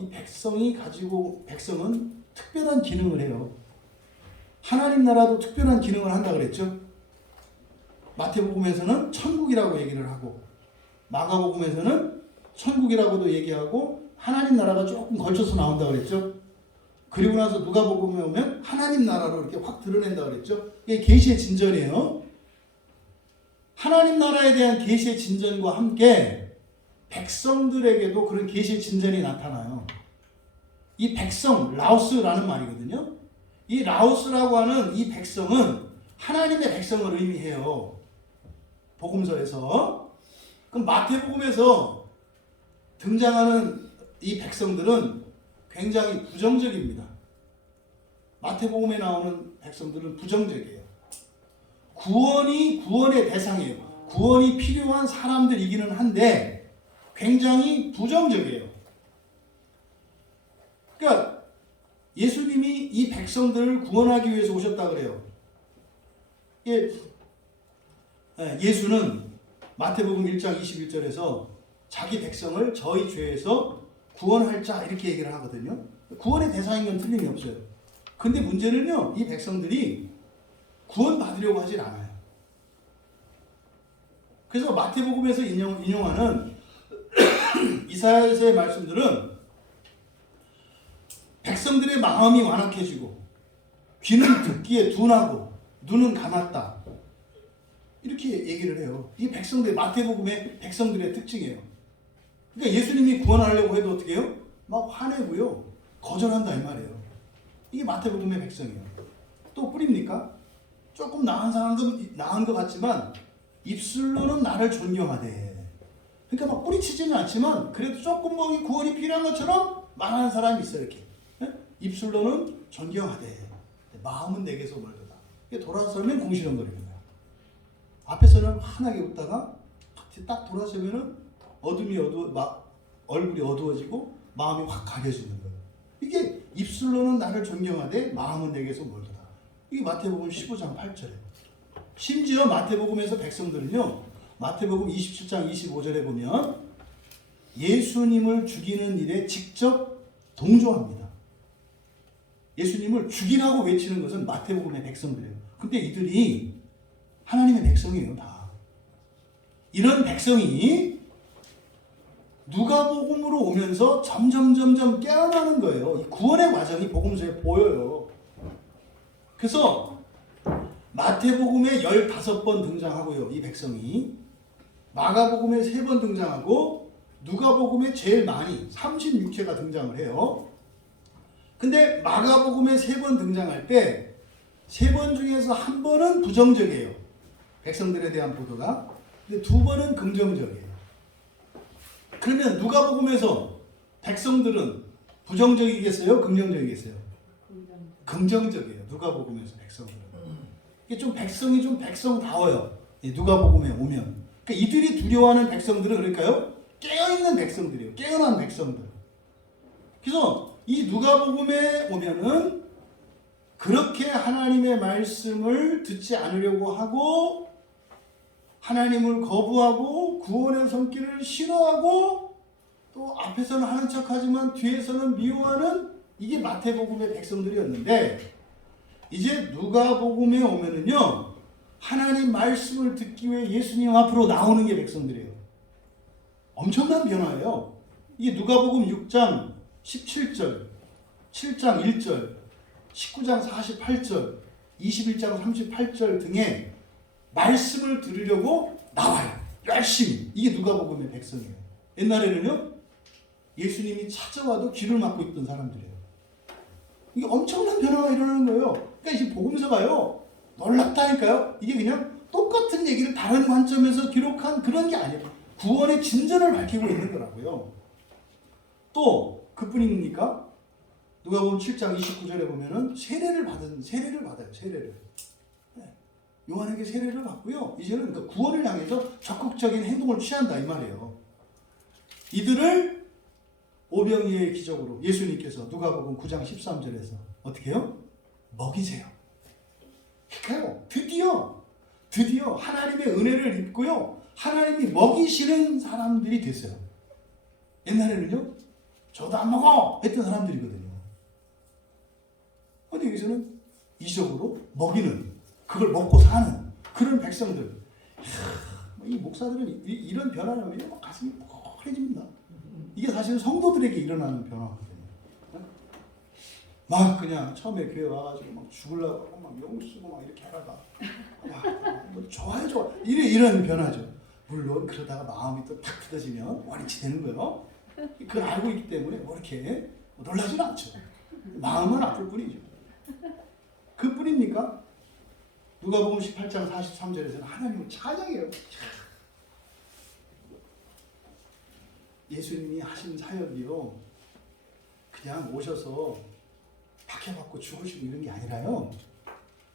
이 백성은 특별한 기능을 해요. 하나님 나라도 특별한 기능을 한다 그랬죠. 마태복음에서는 천국이라고 얘기를 하고, 마가복음에서는 천국이라고도 얘기하고, 하나님 나라가 조금 걸쳐서 나온다 그랬죠. 그리고 나서 누가복음에 오면 하나님 나라로 이렇게 확 드러낸다 그랬죠. 이게 계시의 진전이에요. 하나님 나라에 대한 계시의 진전과 함께 백성들에게도 그런 계시의 진전이 나타나요. 이 백성, 라오스라는 말이거든요. 이 라오스라고 하는 이 백성은 하나님의 백성을 의미해요. 복음서에서. 그럼 마태복음에서 등장하는 이 백성들은 굉장히 부정적입니다. 마태복음에 나오는 백성들은 부정적이에요. 구원의 대상이에요. 구원이 필요한 사람들이기는 한데 굉장히 부정적이에요. 그러니까 예수님이 이 백성들을 구원하기 위해서 오셨다 그래요. 예수는 마태복음 1장 21절에서 자기 백성을 저희 죄에서 구원할 자 이렇게 얘기를 하거든요. 구원의 대상인 건 틀림이 없어요. 근데 문제는요, 이 백성들이 구원받으려고 하질 않아요. 그래서 마태복음에서 인용하는 이사야서의 말씀들은 백성들의 마음이 완악해지고 귀는 듣기에 둔하고 눈은 감았다. 이렇게 얘기를 해요. 이 마태복음의 백성들의 특징이에요. 그러니까 예수님이 구원하려고 해도 어떻게 해요? 막 화내고요. 거절한다 이 말이에요. 이게 마태복음의 백성이에요. 또 뿌립니까? 조금 나은 것 같지만 입술로는 나를 존경하되. 그러니까 막 뿌리치지는 않지만 그래도 조금 뭐 구원이 필요한 것처럼 말하는 사람이 있어요. 이렇게. 입술로는 존경하되 마음은 내게서 멀더다. 돌아서면 궁시렁거립니다. 앞에서는 환하게 웃다가 딱 돌아서면은 얼굴이 어두워지고 마음이 확 가려지는 거예요. 이게 입술로는 나를 존경하되 마음은 내게서 멀더라. 이게 마태복음 15장 8절에. 심지어 마태복음에서 백성들은요, 마태복음 27장 25절에 보면 예수님을 죽이는 일에 직접 동조합니다. 예수님을 죽이라고 외치는 것은 마태복음의 백성들이에요. 근데 이들이 하나님의 백성이에요, 다. 이런 백성이 누가복음으로 오면서 점점 깨어나는 거예요. 이 구원의 과정이 복음서에 보여요. 그래서 마태복음에 15번 등장하고요, 이 백성이. 마가복음에 3번 등장하고 누가복음에 제일 많이 36회가 등장을 해요. 근데 마가복음에 3번 등장할 때 3번 중에서 1번은 부정적이에요. 백성들에 대한 보도가. 근데 2번은 긍정적이에요. 그러면 누가복음에서 백성들은 부정적이겠어요? 긍정적이겠어요? 긍정적이에요. 누가복음에서 백성들은. 이게 좀 백성이 좀 백성다워요. 누가복음에 오면. 그러니까 이들이 두려워하는 백성들은 그럴까요? 깨어있는 백성들이에요. 깨어난 백성들. 그래서 이 누가복음에 오면은 그렇게 하나님의 말씀을 듣지 않으려고 하고 하나님을 거부하고 구원의 손길을 싫어하고 또 앞에서는 하는 척하지만 뒤에서는 미워하는 이게 마태복음의 백성들이었는데 이제 누가복음에 오면은요 하나님 말씀을 듣기 위해 예수님 앞으로 나오는 게 백성들이에요. 엄청난 변화예요. 이게 누가복음 6장 17절, 7장 1절, 19장 48절, 21장 38절 등의 말씀을 들으려고 나와요. 열심히. 이게 누가복음의 백성이에요. 옛날에는요 예수님이 찾아와도 귀를 막고 있던 사람들이에요. 이게 엄청난 변화가 일어나는 거예요. 그러니까 이 복음서가요 놀랍다니까요. 이게 그냥 똑같은 얘기를 다른 관점에서 기록한 그런 게 아니에요. 구원의 진전을 밝히고 있는 거라고요. 또 그뿐입니까? 누가복음 7장 29절에 보면은 세례를 받아요. 세례를. 요한에게 세례를 받고요. 이제는 그 구원을 향해서 적극적인 행동을 취한다 이 말이에요. 이들을 오병이어의 기적으로 예수님께서 누가복음 9장 13절에서 어떻게 해요? 먹이세요. 그러니까요. 드디어 하나님의 은혜를 입고요. 하나님이 먹이시는 사람들이 됐어요. 옛날에는요. 저도 안 먹어! 했던 사람들이거든요. 근데 여기서는 이적으로 먹이는, 그걸 먹고 사는 그런 백성들. 이 목사들은 이런 변화를 하면 가슴이 퍽해집니다. 이게 사실 성도들에게 일어나는 변화거든요. 막 그냥 처음에 교회 와가지고 막 죽으려고 하고 막 용 쓰고 막 이렇게 하다가 뭐 좋아요. 이런 변화죠. 물론 그러다가 마음이 또 탁 뜯어지면 원위치 되는 거예요. 그걸 알고 있기 때문에 뭐 이렇게 놀라지는 않죠. 마음은 아플 뿐이죠. 그뿐입니까? 누가복음 18장 43절에서는 하나님을 찬양해요. 예수님이 하신 사역이요 그냥 오셔서 박해받고 죽으시고 이런 게 아니라요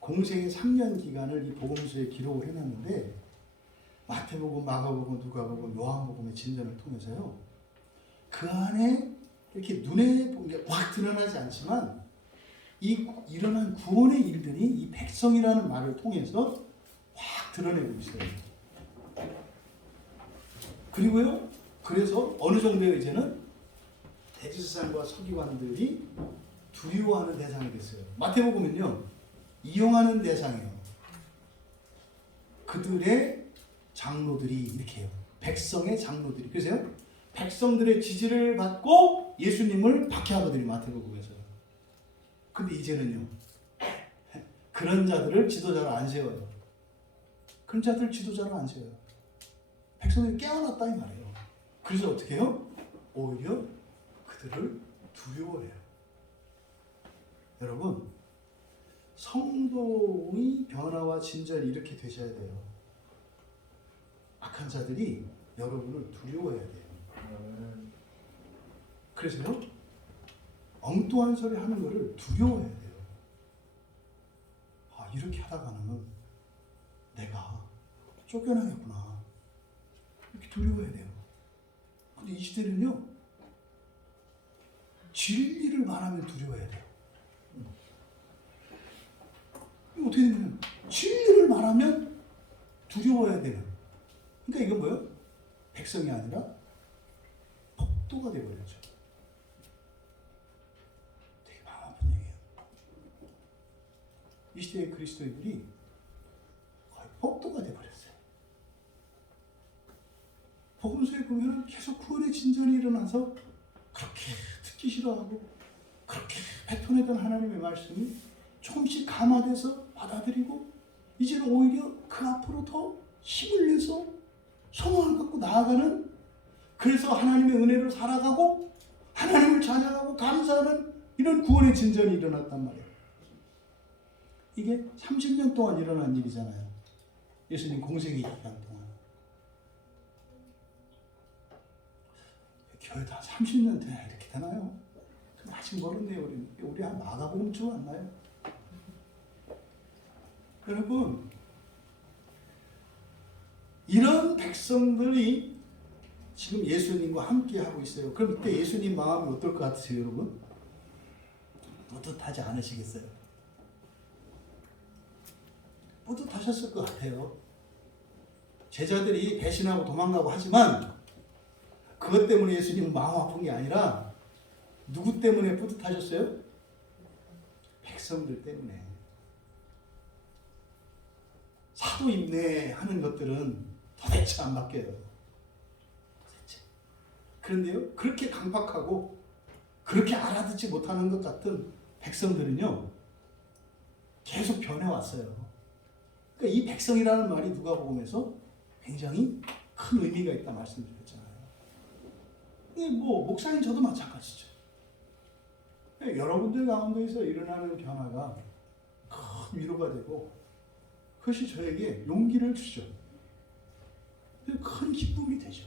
공생의 3년 기간을 이 복음서에 기록을 해놨는데 마태복음, 마가복음, 누가복음, 요한복음의 진전을 통해서요 그 안에 이렇게 눈에 보기에 확 드러나지 않지만 이 일어난 구원의 일들이 이 백성이라는 말을 통해서 확 드러내고 있어요. 그리고요 그래서 어느 정도의 이제는 대제사장과 서기관들이 두려워하는 대상이 됐어요. 마태복음은요 이용하는 대상이에요. 그들의 장로들이 이렇게 해요. 백성의 장로들이. 그래서요 백성들의 지지를 받고 예수님을 박해하거든요. 마태복음에서. 근데 이제는요 그런 자들을 지도자로 안 세워요. 그런 자들을 지도자로 안 세워요. 백성들이 깨어났다 이 말이에요. 그래서 어떻게 해요? 오히려 그들을 두려워해요. 여러분 성도의 변화와 진전이 이렇게 되셔야 돼요. 악한 자들이 여러분을 두려워해야 돼요. 그래서요 엉뚱한 소리 하는 것을 두려워해야 돼요. 아 이렇게 하다가는 내가 쫓겨나겠구나 이렇게 두려워해야 돼요. 근데 이 시대는요 진리를 말하면 두려워해야 돼요. 이거 어떻게 되냐면 진리를 말하면 두려워해야 되는. 그러니까 이건 뭐예요? 백성이 아니라 폭도가 되어버렸죠. 되게 마음 아픈 얘기예요. 이 시대의 그리스도인들이 거의 폭도가 되어버렸어요. 복음서에 보면 계속 구원의 진전이 일어나서 그렇게 듣기 싫어하고 그렇게 뱉어내던 하나님의 말씀이 조금씩 감화돼서 받아들이고 이제는 오히려 그 앞으로 더 힘을 내서 소망을 갖고 나아가는, 그래서 하나님의 은혜로 살아가고 하나님을 찬양하고 감사하는 이런 구원의 진전이 일어났단 말이에요. 이게 30년 동안 일어난 일이잖아요. 예수님 공생의 기간 동안. 교회 다 30년 돼야 이렇게 되나요? 아직 멀었네요. 우리 한 마가복음쯤 왔나요? 여러분, 이런 백성들이 지금 예수님과 함께 하고 있어요. 그럼 이때 예수님 마음이 어떨 것 같으세요, 여러분? 뿌듯하지 않으시겠어요? 뿌듯하셨을 것 같아요. 제자들이 배신하고 도망가고 하지만 그것 때문에 예수님은 마음 아픈 게 아니라 누구 때문에 뿌듯하셨어요? 백성들 때문에. 사도 인내하는 것들은 도대체 안 바뀌어요. 도대체. 그런데요, 그렇게 강박하고 그렇게 알아듣지 못하는 것 같은 백성들은요, 계속 변해왔어요. 그러니까 이 백성이라는 말이 누가복음에서 굉장히 큰 의미가 있다 말씀드렸잖아요. 뭐 목사님 저도 마찬가지죠. 여러분들 가운데에서 일어나는 변화가 큰 위로가 되고 그것이 저에게 용기를 주죠. 큰 기쁨이 되죠.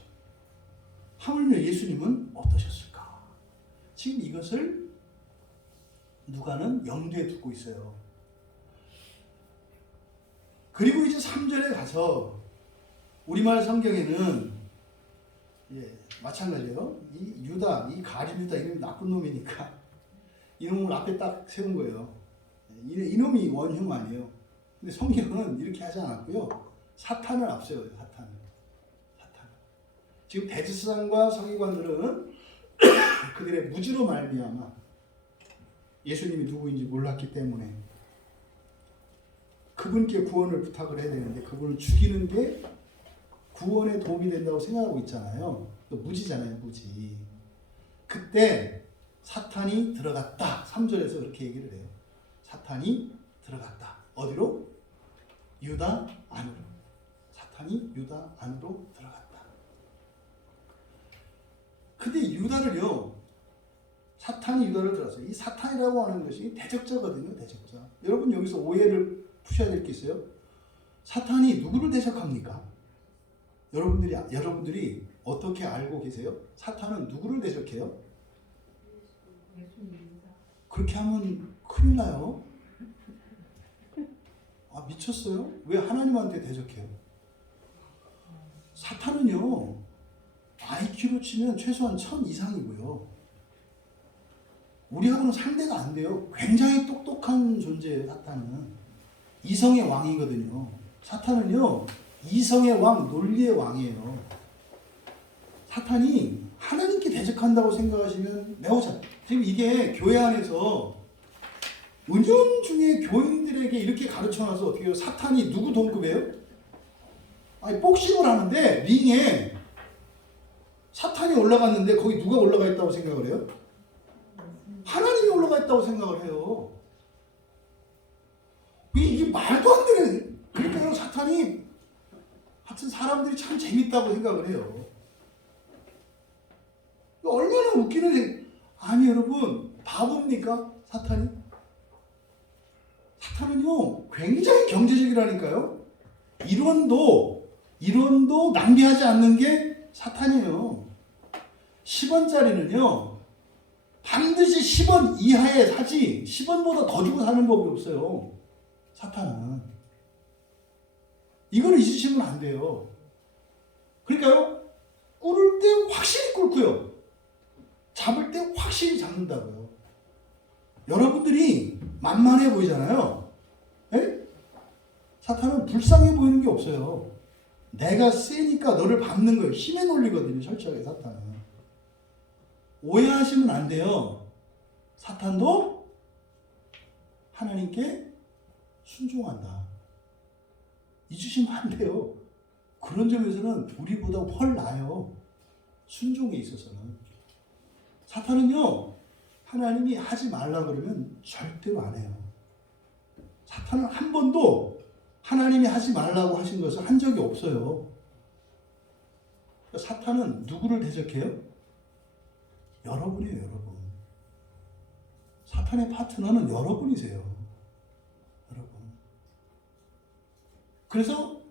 하물며 예수님은 어떠셨을까? 지금 이것을 누가는 염두에 두고 있어요. 그리고 이제 3절에 가서 우리말 성경에는 마찬가지예요. 이 유다, 이 가룟 유다 이놈이 나쁜 놈이니까 이놈을 앞에 딱 세운 거예요. 이놈이 원흉 아니에요. 근데 성경은 이렇게 하지 않았고요. 사탄을 앞세워요. 사탄을. 지금 대제사장과 서기관들은 그들의 무지로 말미암아 예수님이 누구인지 몰랐기 때문에 그분께 구원을 부탁을 해야 되는데 그분을 죽이는 게 구원에 도움이 된다고 생각하고 있잖아요. 또 무지잖아요, 무지. 그때 사탄이 들어갔다. 3절에서 그렇게 얘기를 해요. 사탄이 들어갔다. 어디로? 유다 안으로. 사탄이 유다 안으로 들어갔다. 근데 유다를요, 사탄이 유다를 들어갔어요. 이 사탄이라고 하는 것이 대적자거든요, 대적자. 여러분 여기서 오해를 푸셔야 될 게 있어요. 사탄이 누구를 대적합니까? 여러분들이 어떻게 알고 계세요? 사탄은 누구를 대적해요? 그렇게 하면 큰일 나요. 아, 미쳤어요? 왜 하나님한테 대적해요? 사탄은요, IQ로 치면 최소한 1000 이상이고요. 우리하고는 상대가 안 돼요. 굉장히 똑똑한 존재예요, 사탄은. 이성의 왕이거든요. 사탄은요, 이성의 왕, 논리의 왕이에요. 사탄이 하나님께 대적한다고 생각하시면 매우 잘. 지금 이게 교회 안에서 은연중에 교인들에게 이렇게 가르쳐놔서 어떻게 해요? 사탄이 누구 동급이에요? 아니, 복싱을 하는데 링에 사탄이 올라갔는데 거기 누가 올라가 있다고 생각을 해요? 하나님이 올라가 있다고 생각을 해요. 이게 말도 안 되는. 그러니까 사탄이 하여튼 사람들이 참 재밌다고 생각을 해요. 얼마나 웃기는. 아니 여러분, 바보입니까? 사탄이? 사탄은요 굉장히 경제적이라니까요. 이론도 낭비하지 않는 게 사탄이에요. 10원짜리는요 반드시 10원 이하에 사지 10원보다 더 주고 사는 법이 없어요. 사탄은. 이걸 잊으시면 안 돼요. 그러니까요, 꿇을 때 확실히 꿇고요, 잡을 때 확실히 잡는다고요. 여러분들이 만만해 보이잖아요. 에? 사탄은 불쌍해 보이는 게 없어요. 내가 세니까 너를 밟는 거예요. 힘에 놀리거든요, 철저하게 사탄은. 오해하시면 안 돼요. 사탄도 하나님께 순종한다. 잊으시면 안 돼요. 그런 점에서는 우리보다 훨 나아요. 순종에 있어서는. 사탄은요, 하나님이 하지 말라 그러면 절대로 안 해요. 사탄은 한 번도 하나님이 하지 말라고 하신 것을 한 적이 없어요. 사탄은 누구를 대적해요? 여러분이에요, 여러분. 사탄의 파트너는 여러분이세요. 여러분. 그래서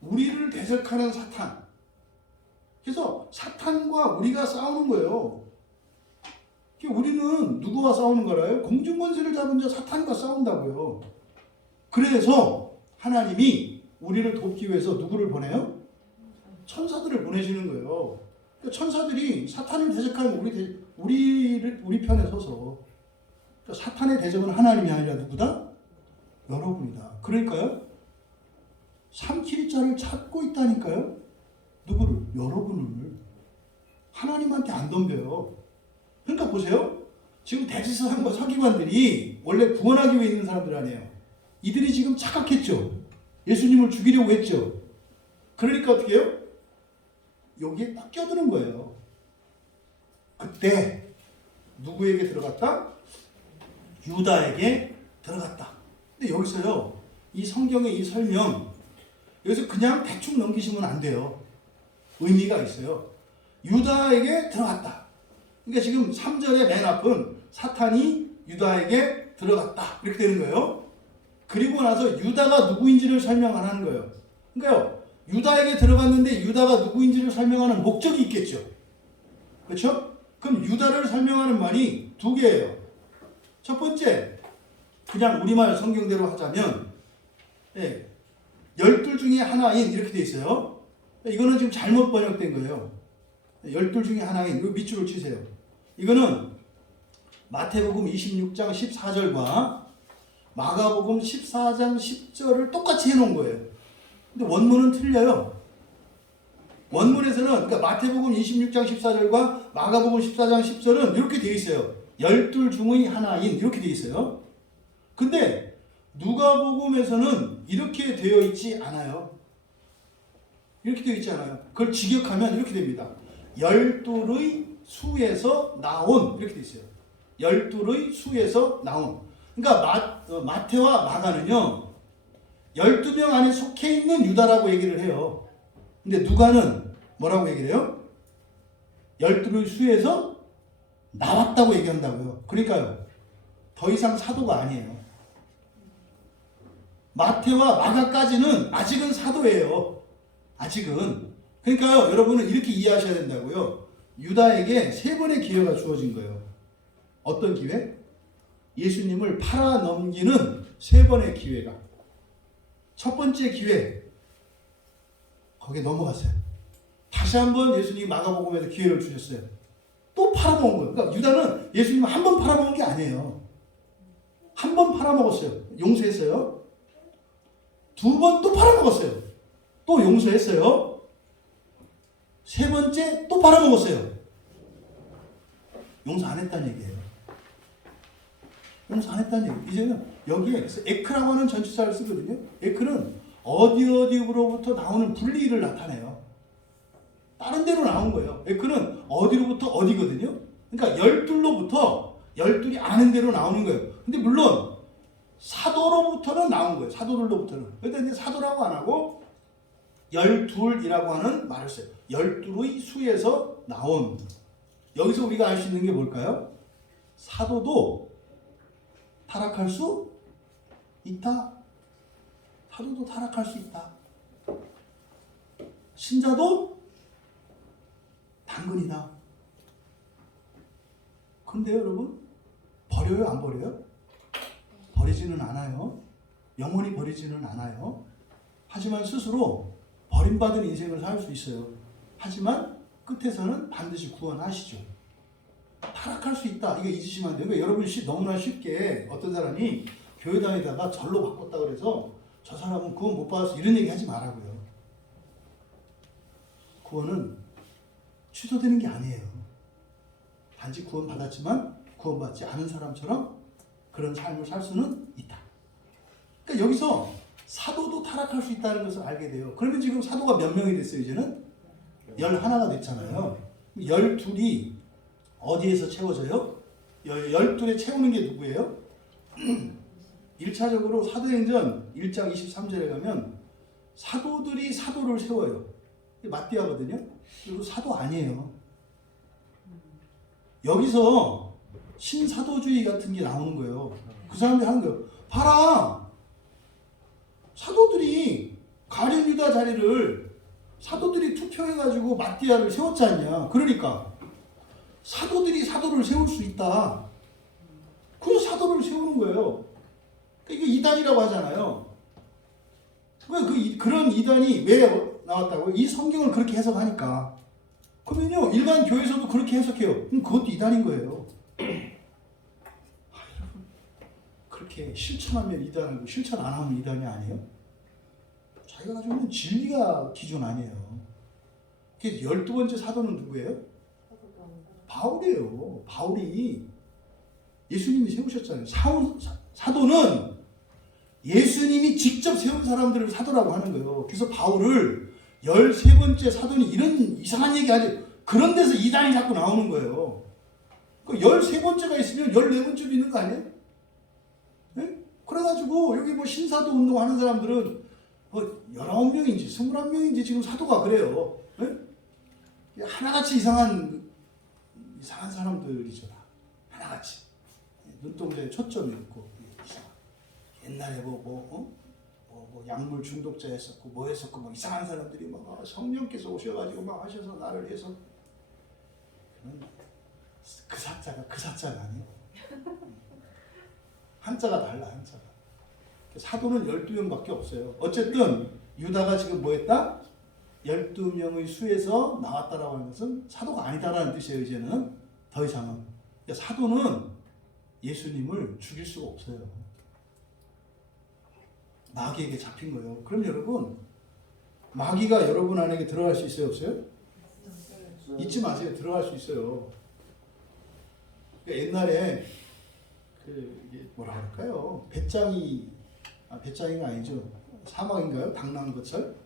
우리를 대적하는 사탄. 그래서 사탄과 우리가 싸우는 거예요. 우리는 누구와 싸우는 거라요? 공중권세를 잡은 자 사탄과 싸운다고요. 그래서 하나님이 우리를 돕기 위해서 누구를 보내요? 천사들을 보내시는 거예요. 그러니까 천사들이 사탄을 대적하는 우리 편에 서서. 그러니까 사탄의 대적은 하나님이 아니라 누구다? 여러분이다. 그러니까요. 삼킬 자를 찾고 있다니까요. 누구를? 여러분을. 하나님한테 안 덤벼요. 그러니까 보세요. 지금 대지사장과 서기관들이 원래 구원하기 위해 있는 사람들 아니에요. 이들이 지금 착각했죠. 예수님을 죽이려고 했죠. 그러니까 어떻게 해요? 여기에 딱 껴드는 거예요. 그때 누구에게 들어갔다? 유다에게 들어갔다. 근데 여기서요, 이 성경의 이 설명, 여기서 그냥 대충 넘기시면 안 돼요. 의미가 있어요. 유다에게 들어갔다. 그러니까 지금 3절의 맨 앞은 사탄이 유다에게 들어갔다. 이렇게 되는 거예요. 그리고 나서 유다가 누구인지를 설명 안 하는 거예요. 그러니까요, 유다에게 들어갔는데 유다가 누구인지를 설명하는 목적이 있겠죠. 그렇죠? 그럼 유다를 설명하는 말이 두 개예요. 첫 번째, 그냥 우리말 성경대로 하자면 12 중에 하나인 이렇게 돼 있어요. 이거는 지금 잘못 번역된 거예요. 12 중에 하나인, 이거 밑줄을 치세요. 이거는 마태복음 26장 14절과 마가복음 14장 10절을 똑같이 해놓은 거예요. 근데 원문은 틀려요. 원문에서는, 그러니까 마태복음 26장 14절과 마가복음 14장 10절은 이렇게 되어 있어요. 12 중의 하나인 이렇게 되어 있어요. 근데 누가복음에서는 이렇게 되어 있지 않아요. 이렇게 되어 있지 않아요. 그걸 직역하면 이렇게 됩니다. 12의 수에서 나온 이렇게 되어 있어요. 12의 수에서 나온. 그러니까 마태와 마가는요, 12명 안에 속해 있는 유다라고 얘기를 해요. 근데 누가는 뭐라고 얘기를 해요? 12의 수에서 나왔다고 얘기한다고요. 그러니까요, 더 이상 사도가 아니에요. 마태와 마가까지는 아직은 사도예요. 아직은. 그러니까요, 여러분은 이렇게 이해하셔야 된다고요. 유다에게 3번의 기회가 주어진 거예요. 어떤 기회? 예수님을 팔아넘기는 3번의 기회가. 첫 번째 기회, 거기에 넘어갔어요. 다시 한번 예수님이 마가복음에서 기회를 주셨어요. 또 팔아먹은 거예요. 그러니까 유다는 예수님을 한 번 팔아먹은 게 아니에요. 한 번 팔아먹었어요. 용서했어요. 2번 또 팔아먹었어요. 또 용서했어요. 3번째 또 팔아먹었어요. 용서 안 했다는 얘기예요. 용서 안 했다는 얘기. 이제는 여기에 에크라고 하는 전치사를 쓰거든요. 에크는 어디로부터 나오는 분리를 나타내요. 다른 데로 나온 거예요. 에크는 어디로부터 어디거든요. 그러니까 12로부터 12이 아는 데로 나오는 거예요. 근데 물론 사도로부터는 나온 거예요. 사도들로부터는. 그런데 이제 사도라고 안 하고 12이라고 하는 말을 써요. 12의 수에서 나온. 여기서 우리가 알 수 있는 게 뭘까요? 사도도 타락할 수 있다. 사도도 타락할 수 있다. 신자도 당근이다. 그런데요, 여러분, 버려요, 안 버려요? 버리지는 않아요. 영원히 버리지는 않아요. 하지만 스스로 버림받은 인생을 살 수 있어요. 하지만 끝에서는 반드시 구원하시죠. 타락할 수 있다. 이거 잊으시면 안 돼요. 여러분 너무나 쉽게 어떤 사람이 교회 다니다가 절로 바꿨다 그래서 저 사람은 구원 못 받았어 이런 얘기 하지 말라고요. 구원은 취소되는 게 아니에요. 단지 구원받았지만 구원받지 않은 사람처럼 그런 삶을 살 수는 있다. 그러니까 여기서 사도도 타락할 수 있다는 것을 알게 돼요. 그러면 지금 사도가 몇 명이 됐어요? 이제는 11가 됐잖아요. 12이 어디에서 채워져요? 12에 채우는 게 누구예요? 1차적으로 사도행전 1장 23절에 가면 사도들이 사도를 세워요. 마띠아거든요. 그리고 사도 아니에요. 여기서 신사도주의 같은 게 나오는 거예요. 그 사람들이 하는 거예요. 봐라! 사도들이 가룟 유다 자리를 사도들이 투표해가지고 마띠아를 세웠지 않냐. 그러니까 사도들이 사도를 세울 수 있다. 그래서 사도를 세우는 거예요. 이거 이단이라고 하잖아요. 그런 이단이 왜 나왔다고요? 이 성경을 그렇게 해석하니까. 그러면요, 일반 교회에서도 그렇게 해석해요. 그럼 그것도 이단인 거예요. 여러분, 그렇게 실천하면 이단이고 실천 안 하면 이단이 아니에요? 자기가 가지고 있는 진리가 기준 아니에요. 그래서 12번째 사도는 누구예요? 바울이에요. 바울이 예수님이 세우셨잖아요. 사도는 예수님이 직접 세운 사람들을 사도라고 하는 거예요. 그래서 바울을 13번째 사도니 이런 이상한 얘기 하지. 그런 데서 이단이 자꾸 나오는 거예요. 13번째가 있으면 14번째도 있는 거 아니에요? 네? 그래가지고 여기 뭐 신사도 운동하는 사람들은 19명인지 21명인지 지금 사도가 그래요. 네? 하나같이 이상한 사람들이죠. 하나같이. 눈동자에 초점이 있고 옛날에 뭐 약물 중독자였었고 뭐 했었고 뭐 이상한 사람들이 막 성령께서 오셔가지고 막 하셔서 나를 해서 그 사자가 아니에요. 한자가 달라. 한자가. 사도는 12명밖에 없어요. 어쨌든 유다가 지금 뭐 했다? 12명의 수에서 나왔다라고 하는 것은 사도가 아니다라는 뜻이에요. 이제는 더 이상은. 그러니까 사도는 예수님을 죽일 수가 없어요. 마귀에게 잡힌 거예요. 그럼 여러분, 마귀가 여러분 안에 들어갈 수 있어요? 없어요? 잊지 마세요. 들어갈 수 있어요. 그러니까 옛날에 뭐라 할까요? 배짱이가 아니죠. 사막인가요? 당나무거철?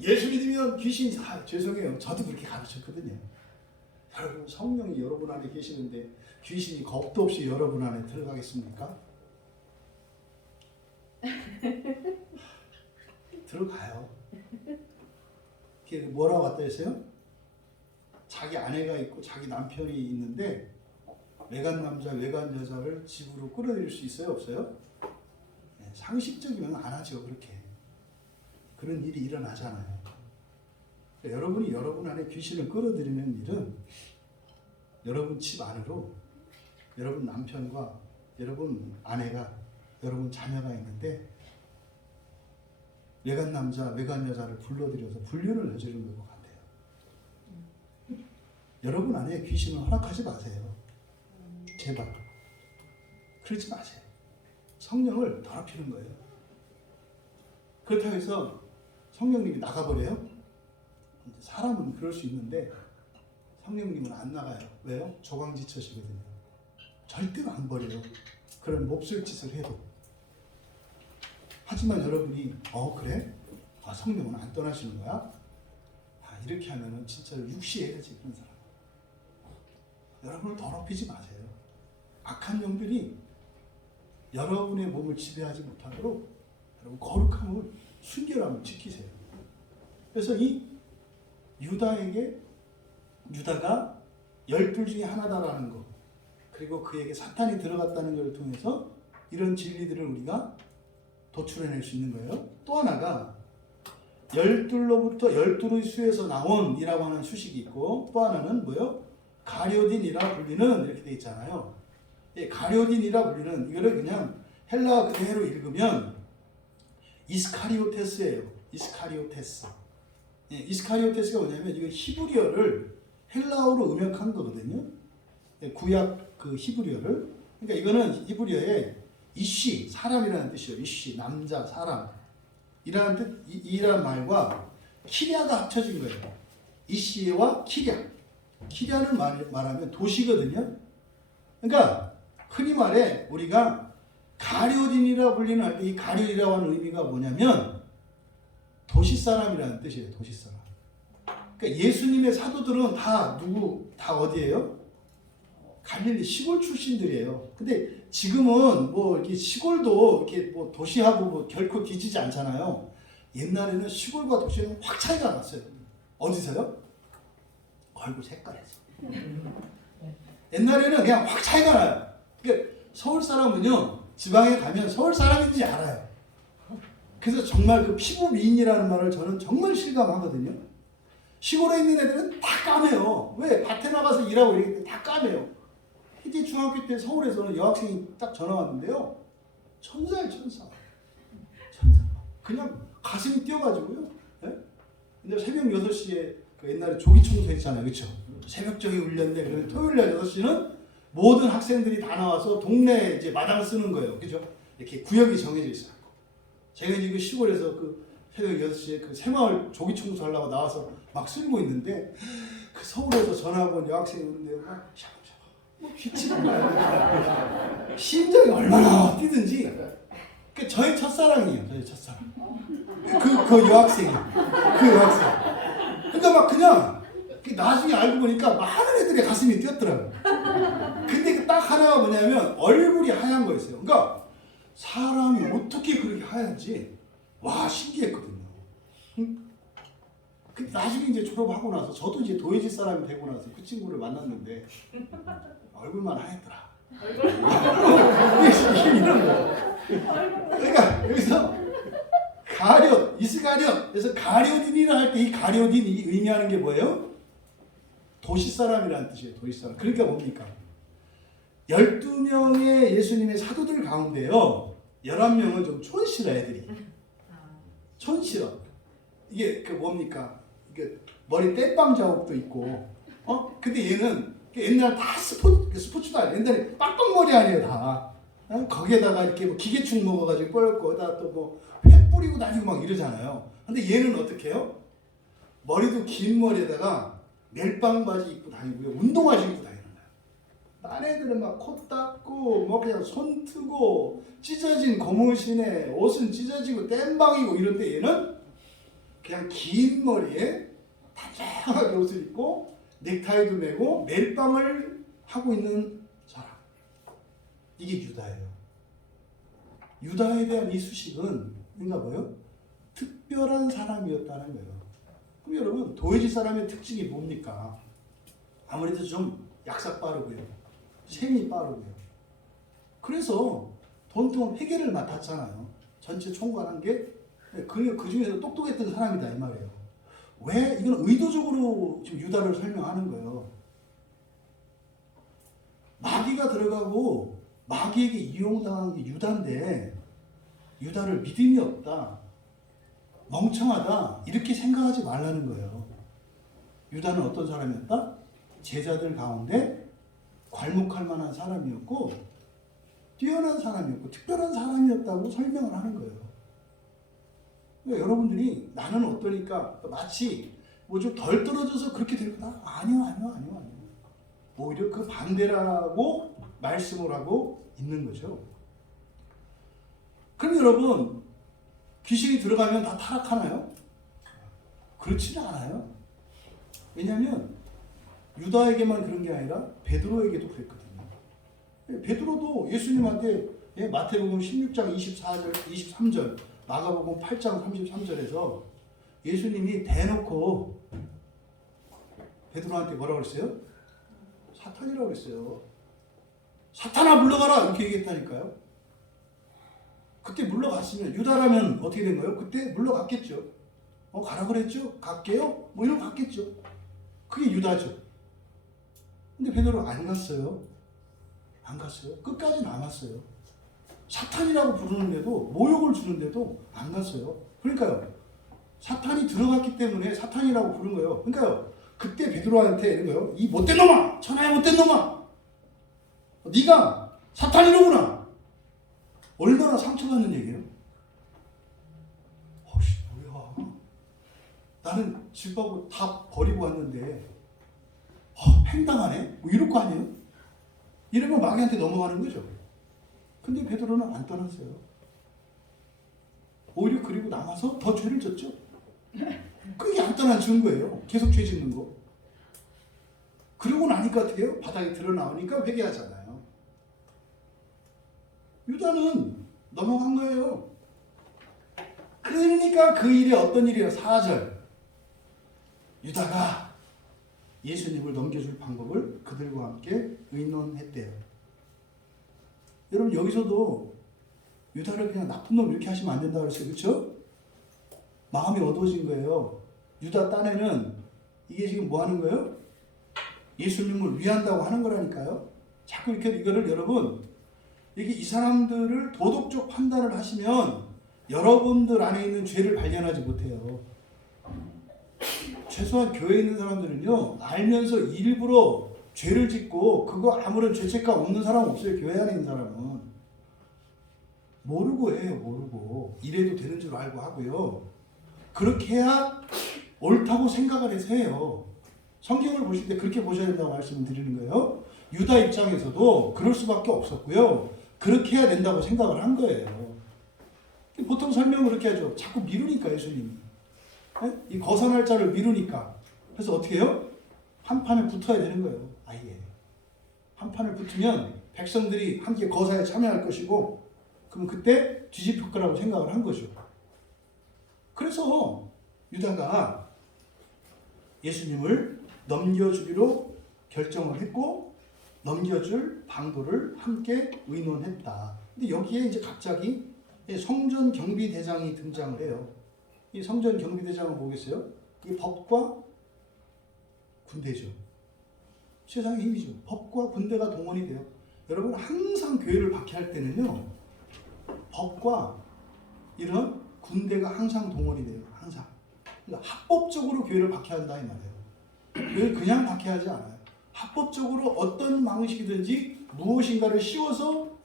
예수 믿으면 귀신이 죄송해요. 저도 그렇게 가르쳤거든요. 여러분, 성령이 여러분 안에 계시는데 귀신이 겁도 없이 여러분 안에 들어가겠습니까? 들어가요. 뭐라고 왔다 했어요? 자기 아내가 있고 자기 남편이 있는데 외간 남자, 외간 여자를 집으로 끌어들일 수 있어요? 없어요? 네, 상식적이면 안 하죠. 그렇게. 그런 일이 일어나잖아요. 그러니까 여러분이 여러분 안에 귀신을 끌어들이는 일은 여러분 집 안으로 여러분 남편과 여러분 아내가 여러분 자녀가 있는데 외간 남자, 외간 여자를 불러들여서 불륜을 저지르는 것 같아요. 여러분 안에 귀신을 허락하지 마세요. 제발. 그러지 마세요. 성령을 더럽히는 거예요. 그렇다고 해서 성령님이 나가버려요? 사람은 그럴 수 있는데 성령님은 안 나가요. 왜요? 조강지처시거든요. 절대로 안 버려요. 그런 몹쓸 짓을 해도. 하지만 여러분이 그래? 성령은 안 떠나시는 거야? 이렇게 하면은 진짜로 육시해야지 그런 사람. 여러분을 더럽히지 마세요. 악한 영들이 여러분의 몸을 지배하지 못하도록 여러분 거룩함을 순결함을 지키세요. 그래서 이 유다가 12 중에 하나다라는 것, 그리고 그에게 사탄이 들어갔다는 것을 통해서 이런 진리들을 우리가 도출해낼 수 있는 거예요. 또 하나가 12로부터 12의 수에서 나온이라고 하는 수식이 있고, 또 하나는 뭐요? 가룟딘이라 불리는, 이렇게 돼 있잖아요. 가룟딘이라 불리는, 이거를 그냥 헬라어 그대로 읽으면 이스카리오테스예요. 이스카리오테스. 이스카리오테스가 뭐냐면 이거 히브리어를 헬라어로 음역한 거거든요. 구약 그 히브리어를. 그러니까 이거는 히브리어에 이쉬, 사람이라는 뜻이에요. 이쉬, 남자, 사람. 이라는 말과 키랴가 합쳐진 거예요. 이쉬와 키랴. 기란을 말하면 도시거든요. 그러니까 흔히 말해 우리가 가룟인이라 불리는 이 가룟이라고 하는 의미가 뭐냐면 도시 사람이라는 뜻이에요. 도시 사람. 그러니까 예수님의 사도들은 다 어디예요? 갈릴리 시골 출신들이에요. 근데 지금은 뭐 이렇게 시골도 이렇게 뭐 도시하고 뭐 결코 뒤지지 않잖아요. 옛날에는 시골과 도시는 확 차이가 났어요. 어디서요? 얼굴 색깔에서. 옛날에는 그냥 확 차이가 나요. 그러니까 서울 사람은요, 지방에 가면 서울 사람인지 알아요. 그래서 정말 그 피부 미인이라는 말을 저는 정말 실감하거든요. 시골에 있는 애들은 다 까매요. 왜? 밭에 나가서 일하고 이렇게 다 까매요. 이제 중학교 때 서울에서는 여학생이 딱 전화 왔는데요. 천사예요, 천사. 천사. 그냥 가슴이 뛰어가지고요. 네? 근데 새벽 6시에 그 옛날에 조기 청소했잖아요. 그렇죠? 새벽정이 울렸네. 그러면 토요일 날 6시는 모든 학생들이 다 나와서 동네 이제 마당을 쓰는 거예요. 그죠? 이렇게 구역이 정해져 있어요. 제가 지금 시골에서 그 새벽 6시에 그 새마을 조기 청소하려고 나와서 막 쓸고 있는데 그 서울에서 전화가 온 여학생이 오는데요. 막 샤방샤방 뭐 기침을 해요. 심장이 얼마나 뛰든지. 그 저의 첫사랑이에요. 저의 첫사랑. 그 여학생이. 그 여학생. 그러니까 막 그냥 나중에 알고 보니까 많은 애들의 가슴이 뛰었더라고요. 근데 그 딱 하나가 뭐냐면 얼굴이 하얀 거였어요. 그러니까 사람이 어떻게 그렇게 하얀지 와 신기했거든요. 근데 나중에 이제 졸업하고 나서 저도 이제 도예지 사람이 되고 나서 그 친구를 만났는데 얼굴만 하얗더라. 이런 거. 그러니까 여기서 이스가리옷. 그래서 가룟인이라 할 때 이 가룟인이 의미하는 게 뭐예요? 도시 사람이라는 뜻이에요. 도시 사람. 그러니까 뭡니까? 12명의 예수님의 사도들 가운데요. 11명은 좀 촌스러 애들이. 촌스러. 이게 그 뭡니까? 이게 머리 땜빵 자국도 있고. 근데 얘는 옛날 다 스포츠도 아니에요. 옛날에 빵빵머리 아니에요, 다. 거기에다가 이렇게 뭐 기계충 먹어가지고 뻘거다 또 뭐 회 뿌리고 다니고 막 이러잖아요. 근데 얘는 어떻게 해요? 머리도 긴 머리에다가 멜빵 바지 입고 다니고요. 운동화 신고 다니는 거예요. 딴 애들은 막 코 닦고 뭐 그냥 손 트고 찢어진 고무신에 옷은 찢어지고 땜방이고 이런데 얘는 그냥 긴 머리에 단정하게 옷을 입고 넥타이도 매고 멜빵을 하고 있는 사람. 이게 유다예요. 유다에 대한 이 수식은 뭔가 뭐예요? 특별한 사람이었다는 거예요. 그럼 여러분 도예지 사람의 특징이 뭡니까? 아무래도 좀 약삭 빠르고요. 셈이 빠르고요. 그래서 돈통 회계를 맡았잖아요. 전체 총괄한 게 그 중에서 똑똑했던 사람이다 이 말이에요. 왜? 이건 의도적으로 지금 유다를 설명하는 거예요. 마귀가 들어가고 마귀에게 이용당한 게 유다인데 유다를 믿음이 없다, 멍청하다 이렇게 생각하지 말라는 거예요. 유다는 어떤 사람이었다? 제자들 가운데 괄목할 만한 사람이었고 뛰어난 사람이었고 특별한 사람이었다고 설명을 하는 거예요. 그러니까 여러분들이 나는 어떠니까 마치 뭐 좀 덜 떨어져서 그렇게 될 거다? 아니요. 오히려 그 반대라고 말씀을 하고 있는 거죠. 그럼 여러분 귀신이 들어가면 다 타락하나요? 그렇지는 않아요. 왜냐하면 유다에게만 그런 게 아니라 베드로에게도 그랬거든요. 베드로도 예수님한테 마태복음 16장 24절, 23절, 마가복음 8장 33절에서 예수님이 대놓고 베드로한테 뭐라고 그랬어요? 사탄이라고 그랬어요. 사탄아 물러가라 이렇게 얘기했다니까요. 그때 물러갔으면 유다라면 어떻게 된 거예요? 그때 물러갔겠죠. 가라 그랬죠? 갈게요? 뭐 이런 거 갔겠죠. 그게 유다죠. 근데 베드로 안 갔어요. 안 갔어요. 끝까지 남았어요. 사탄이라고 부르는데도 모욕을 주는데도 안 갔어요. 그러니까요. 사탄이 들어갔기 때문에 사탄이라고 부른 거예요. 그러니까요. 그때 베드로한테 이런 거예요. 이 못된 놈아! 천하의 못된 놈아! 네가 사탄이로구나! 얼마나 상처받는 얘기예요? 뭐야. 나는 집하고 다 버리고 왔는데 팽당하네? 뭐 이럴 거 아니에요? 이러면 마귀한테 넘어가는 거죠. 근데 베드로는 안 떠났어요. 오히려 그리고 남아서 더 죄를 졌죠. 그게 안 떠난 증거예요. 계속 죄 짓는 거. 그러고 나니까 어떻게 해요? 바닥에 드러나오니까 회개하잖아요. 유다는 넘어간 거예요. 그러니까 그 일이 어떤 일이에요? 4절. 유다가 예수님을 넘겨줄 방법을 그들과 함께 의논했대요. 여러분 여기서도 유다를 그냥 나쁜 놈 이렇게 하시면 안 된다고 그랬어요. 그렇죠? 마음이 어두워진 거예요. 유다 딴에는 이게 지금 뭐 하는 거예요? 예수님을 위한다고 하는 거라니까요. 자꾸 이렇게 이거를 여러분 이게 이 사람들을 도덕적 판단을 하시면 여러분들 안에 있는 죄를 발견하지 못해요. 최소한 교회에 있는 사람들은요 알면서 일부러 죄를 짓고 그거 아무런 죄책감 없는 사람은 없어요. 교회 안에 있는 사람은 모르고 해요. 모르고 이래도 되는 줄 알고 하고요. 그렇게 해야 옳다고 생각을 해서 해요. 성경을 보실 때 그렇게 보셔야 된다고 말씀을 드리는 거예요. 유다 입장에서도 그럴 수밖에 없었고요. 그렇게 해야 된다고 생각을 한 거예요. 보통 설명을 그렇게 하죠. 자꾸 미루니까 예수님이. 이 거선할 자를 미루니까. 그래서 어떻게 해요? 한 판에 붙어야 되는 거예요. 아예. 한 판에 붙으면 백성들이 함께 거사에 참여할 것이고 그럼 그때 뒤집힐 거라고 생각을 한 거죠. 그래서 유다가 예수님을 넘겨주기로 결정을 했고 넘겨줄 방도를 함께 의논했다. 근데 여기에 이제 갑자기 성전 경비대장이 등장을 해요. 이 성전 경비대장은 뭐겠어요? 이 법과 군대죠. 세상의 힘이죠. 법과 군대가 동원이 돼요. 여러분 항상 교회를 박해할 때는요. 법과 이런 군대가 항상 동원이 돼요. 항상. 그러니까 합법적으로 교회를 박해한다 이 말이에요. 교회를 그냥 박해하지 않아요. 합법적으로 어떤 방식이든지 무엇인가를 씌워서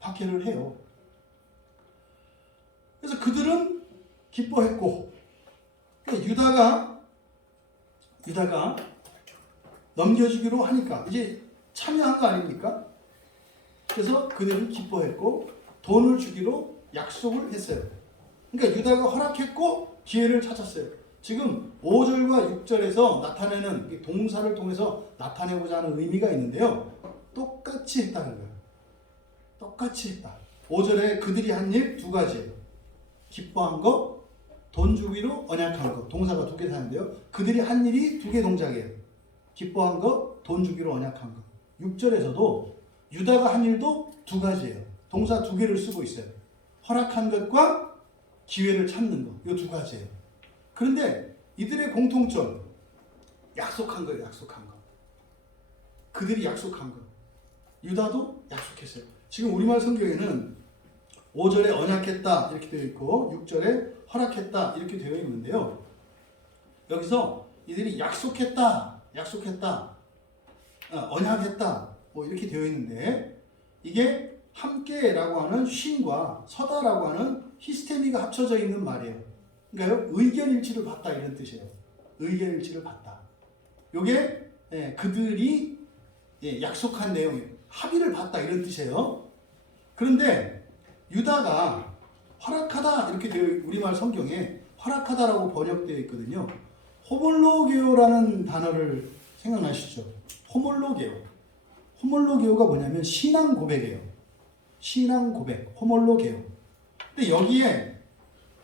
박해를 해요. 그래서 그들은 기뻐했고 그러니까 유다가 넘겨주기로 하니까 이제 참여한 거 아닙니까? 그래서 그들은 기뻐했고 돈을 주기로 약속을 했어요. 그러니까 유다가 허락했고 기회를 찾았어요. 지금 5절과 6절에서 나타내는 동사를 통해서 나타내고자 하는 의미가 있는데요. 똑같이 했다는 거예요. 똑같이 했다. 5절에 그들이 한 일 두 가지예요. 기뻐한 거, 돈 주기로 언약한 거. 동사가 두 개 사는데요. 그들이 한 일이 두 개 동작이에요. 기뻐한 거, 돈 주기로 언약한 거. 6절에서도 유다가 한 일도 두 가지예요. 동사 두 개를 쓰고 있어요. 허락한 것과 기회를 찾는 거. 이 두 가지예요. 그런데 이들의 공통점, 약속한 거예요. 약속한 거. 그들이 약속한 거. 유다도 약속했어요. 지금 우리말 성경에는 5절에 언약했다 이렇게 되어 있고 6절에 허락했다 이렇게 되어 있는데요. 여기서 이들이 약속했다, 언약했다 뭐 이렇게 되어 있는데 이게 함께라고 하는 쉼과 서다라고 하는 히스테미가 합쳐져 있는 말이에요. 그러니까 의견 일치를 봤다 이런 뜻이에요. 의견 일치를 봤다. 이게 그들이 약속한 내용이에요. 합의를 봤다 이런 뜻이에요. 그런데 유다가 허락하다 이렇게 되어 우리말 성경에 허락하다라고 번역되어 있거든요. 호몰로게오라는 단어를 생각나시죠? 호몰로게오가 뭐냐면 신앙 고백이에요. 신앙 고백, 호몰로게오. 근데 여기에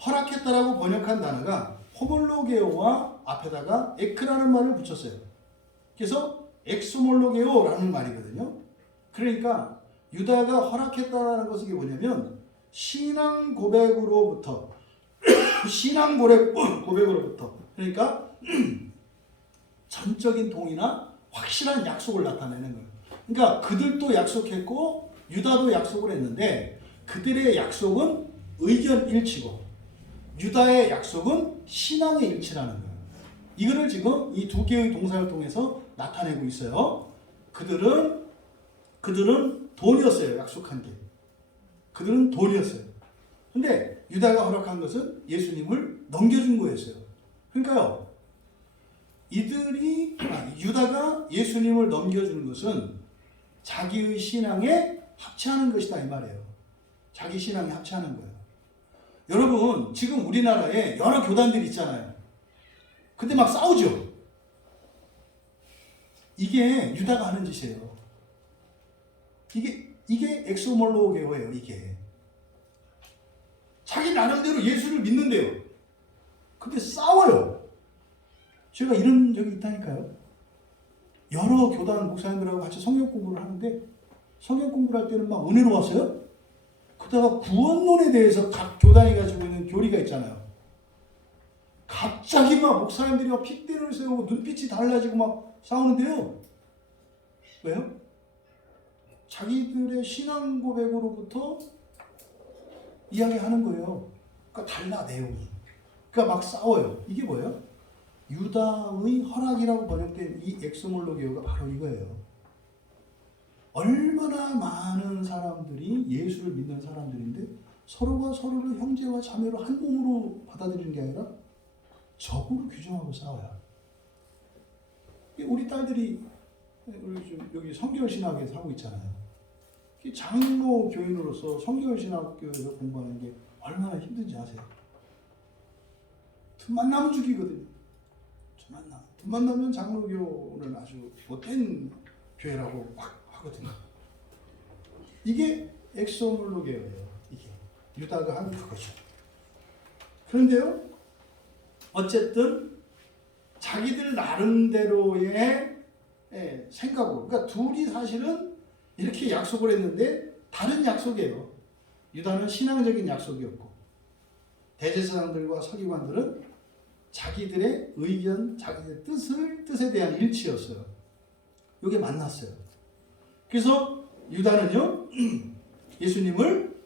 허락했다라고 번역한 단어가 호몰로게오와 앞에다가 에크라는 말을 붙였어요. 그래서 엑소몰로게오라는 말이거든요. 그러니까 유다가 허락했다는 것은 뭐냐면 신앙 고백으로부터 그러니까 전적인 동의나 확실한 약속을 나타내는 거예요. 그러니까 그들도 약속했고 유다도 약속을 했는데 그들의 약속은 의견 일치고 유다의 약속은 신앙의 일치라는 거예요. 이거를 지금 이 두 개의 동사를 통해서 나타내고 있어요. 그들은 돈이었어요. 약속한 게. 그들은 돈이었어요. 근데 유다가 허락한 것은 예수님을 넘겨준 거였어요. 그러니까요. 유다가 예수님을 넘겨주는 것은 자기의 신앙에 합치하는 것이다 이 말이에요. 자기 신앙에 합치하는 거예요. 여러분 지금 우리나라에 여러 교단들이 있잖아요. 근데 막 싸우죠. 이게 유다가 하는 짓이에요. 이게 엑소몰로게어예요. 이게 자기 나름대로 예수를 믿는데요. 근데 싸워요. 제가 이런 적이 있다니까요. 여러 교단 목사님들하고 같이 성경 공부를 하는데 성경 공부를 할 때는 막 은혜로웠어요. 그러다가 구원론에 대해서 각 교단이 가지고 있는 교리가 있잖아요. 갑자기 막 목사님들이 막 핏대를 세우고 눈빛이 달라지고 막 싸우는데요. 왜요? 자기들의 신앙 고백으로부터 이야기하는 거예요. 그러니까 달라 내용이. 그러니까 막 싸워요. 이게 뭐예요? 유다의 허락이라고 번역된 이 엑소몰로게어가 바로 이거예요. 얼마나 많은 사람들이 예수를 믿는 사람들인데 서로가 서로를 형제와 자매로 한 몸으로 받아들이는 게 아니라 적으로 규정하고 싸워요. 우리 딸들이 여기 성결신학에서 하고 있잖아요. 장로 교인으로서 성결신학교에서 공부하는 게 얼마나 힘든지 아세요? 틈만 나면 죽이거든요. 틈만 나면 장로교는 아주 못된 교회라고 막 하거든요. 이게 엑소몰로게어예요. 이게 유다가 한 그거죠. 그런데요, 어쨌든 자기들 나름대로의 생각으로, 그러니까 둘이 사실은 이렇게 약속을 했는데 다른 약속이에요. 유다는 신앙적인 약속이었고 대제사장들과 서기관들은 자기들의 의견, 자기들의 뜻에 대한 일치였어요. 이게 만났어요. 그래서 유다는요 예수님을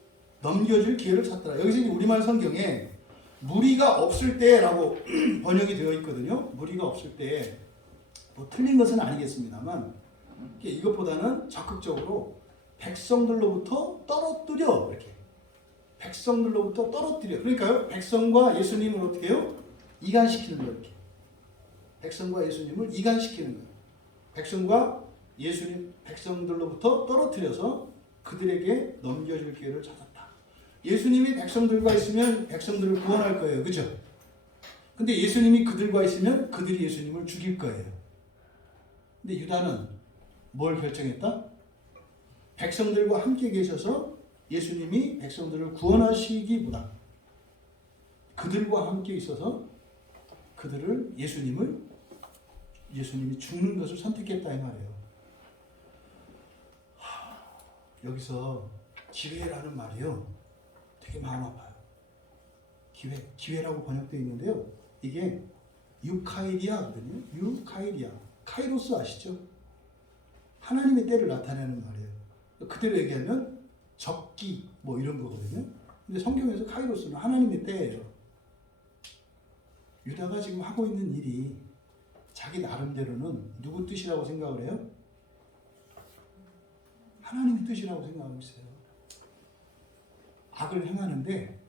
넘겨줄 기회를 찾더라. 여기서 우리말 성경에 무리가 없을 때라고 번역이 되어 있거든요. 무리가 없을 때 뭐 틀린 것은 아니겠습니다만 이것보다는 적극적으로 백성들로부터 떨어뜨려 이렇게 백성들로부터 떨어뜨려. 그러니까요 백성과 예수님을 어떻게 해요? 이간시키는 거예요. 이렇게 백성과 예수님을 이간시키는 거예요. 백성과 예수님 백성들로부터 떨어뜨려서 그들에게 넘겨줄 기회를 찾았다. 예수님이 백성들과 있으면 백성들을 구원할 거예요. 그죠? 근데 예수님이 그들과 있으면 그들이 예수님을 죽일 거예요. 근데 유다는 뭘 결정했다? 백성들과 함께 계셔서 예수님이 백성들을 구원하시기보다 그들과 함께 있어서 그들을 예수님이 죽는 것을 선택했다 이 말이에요. 여기서 기회라는 말이요 되게 마음 아파요. 기회라고 번역되어 있는데요. 이게 유카이리아거든요. 유카이리아. 카이로스 아시죠? 하나님의 때를 나타내는 말이에요. 그대로 얘기하면 적기 뭐 이런 거거든요. 근데 성경에서 카이로스는 하나님의 때예요. 유다가 지금 하고 있는 일이 자기 나름대로는 누구 뜻이라고 생각을 해요? 하나님의 뜻이라고 생각하고 있어요. 악을 행하는데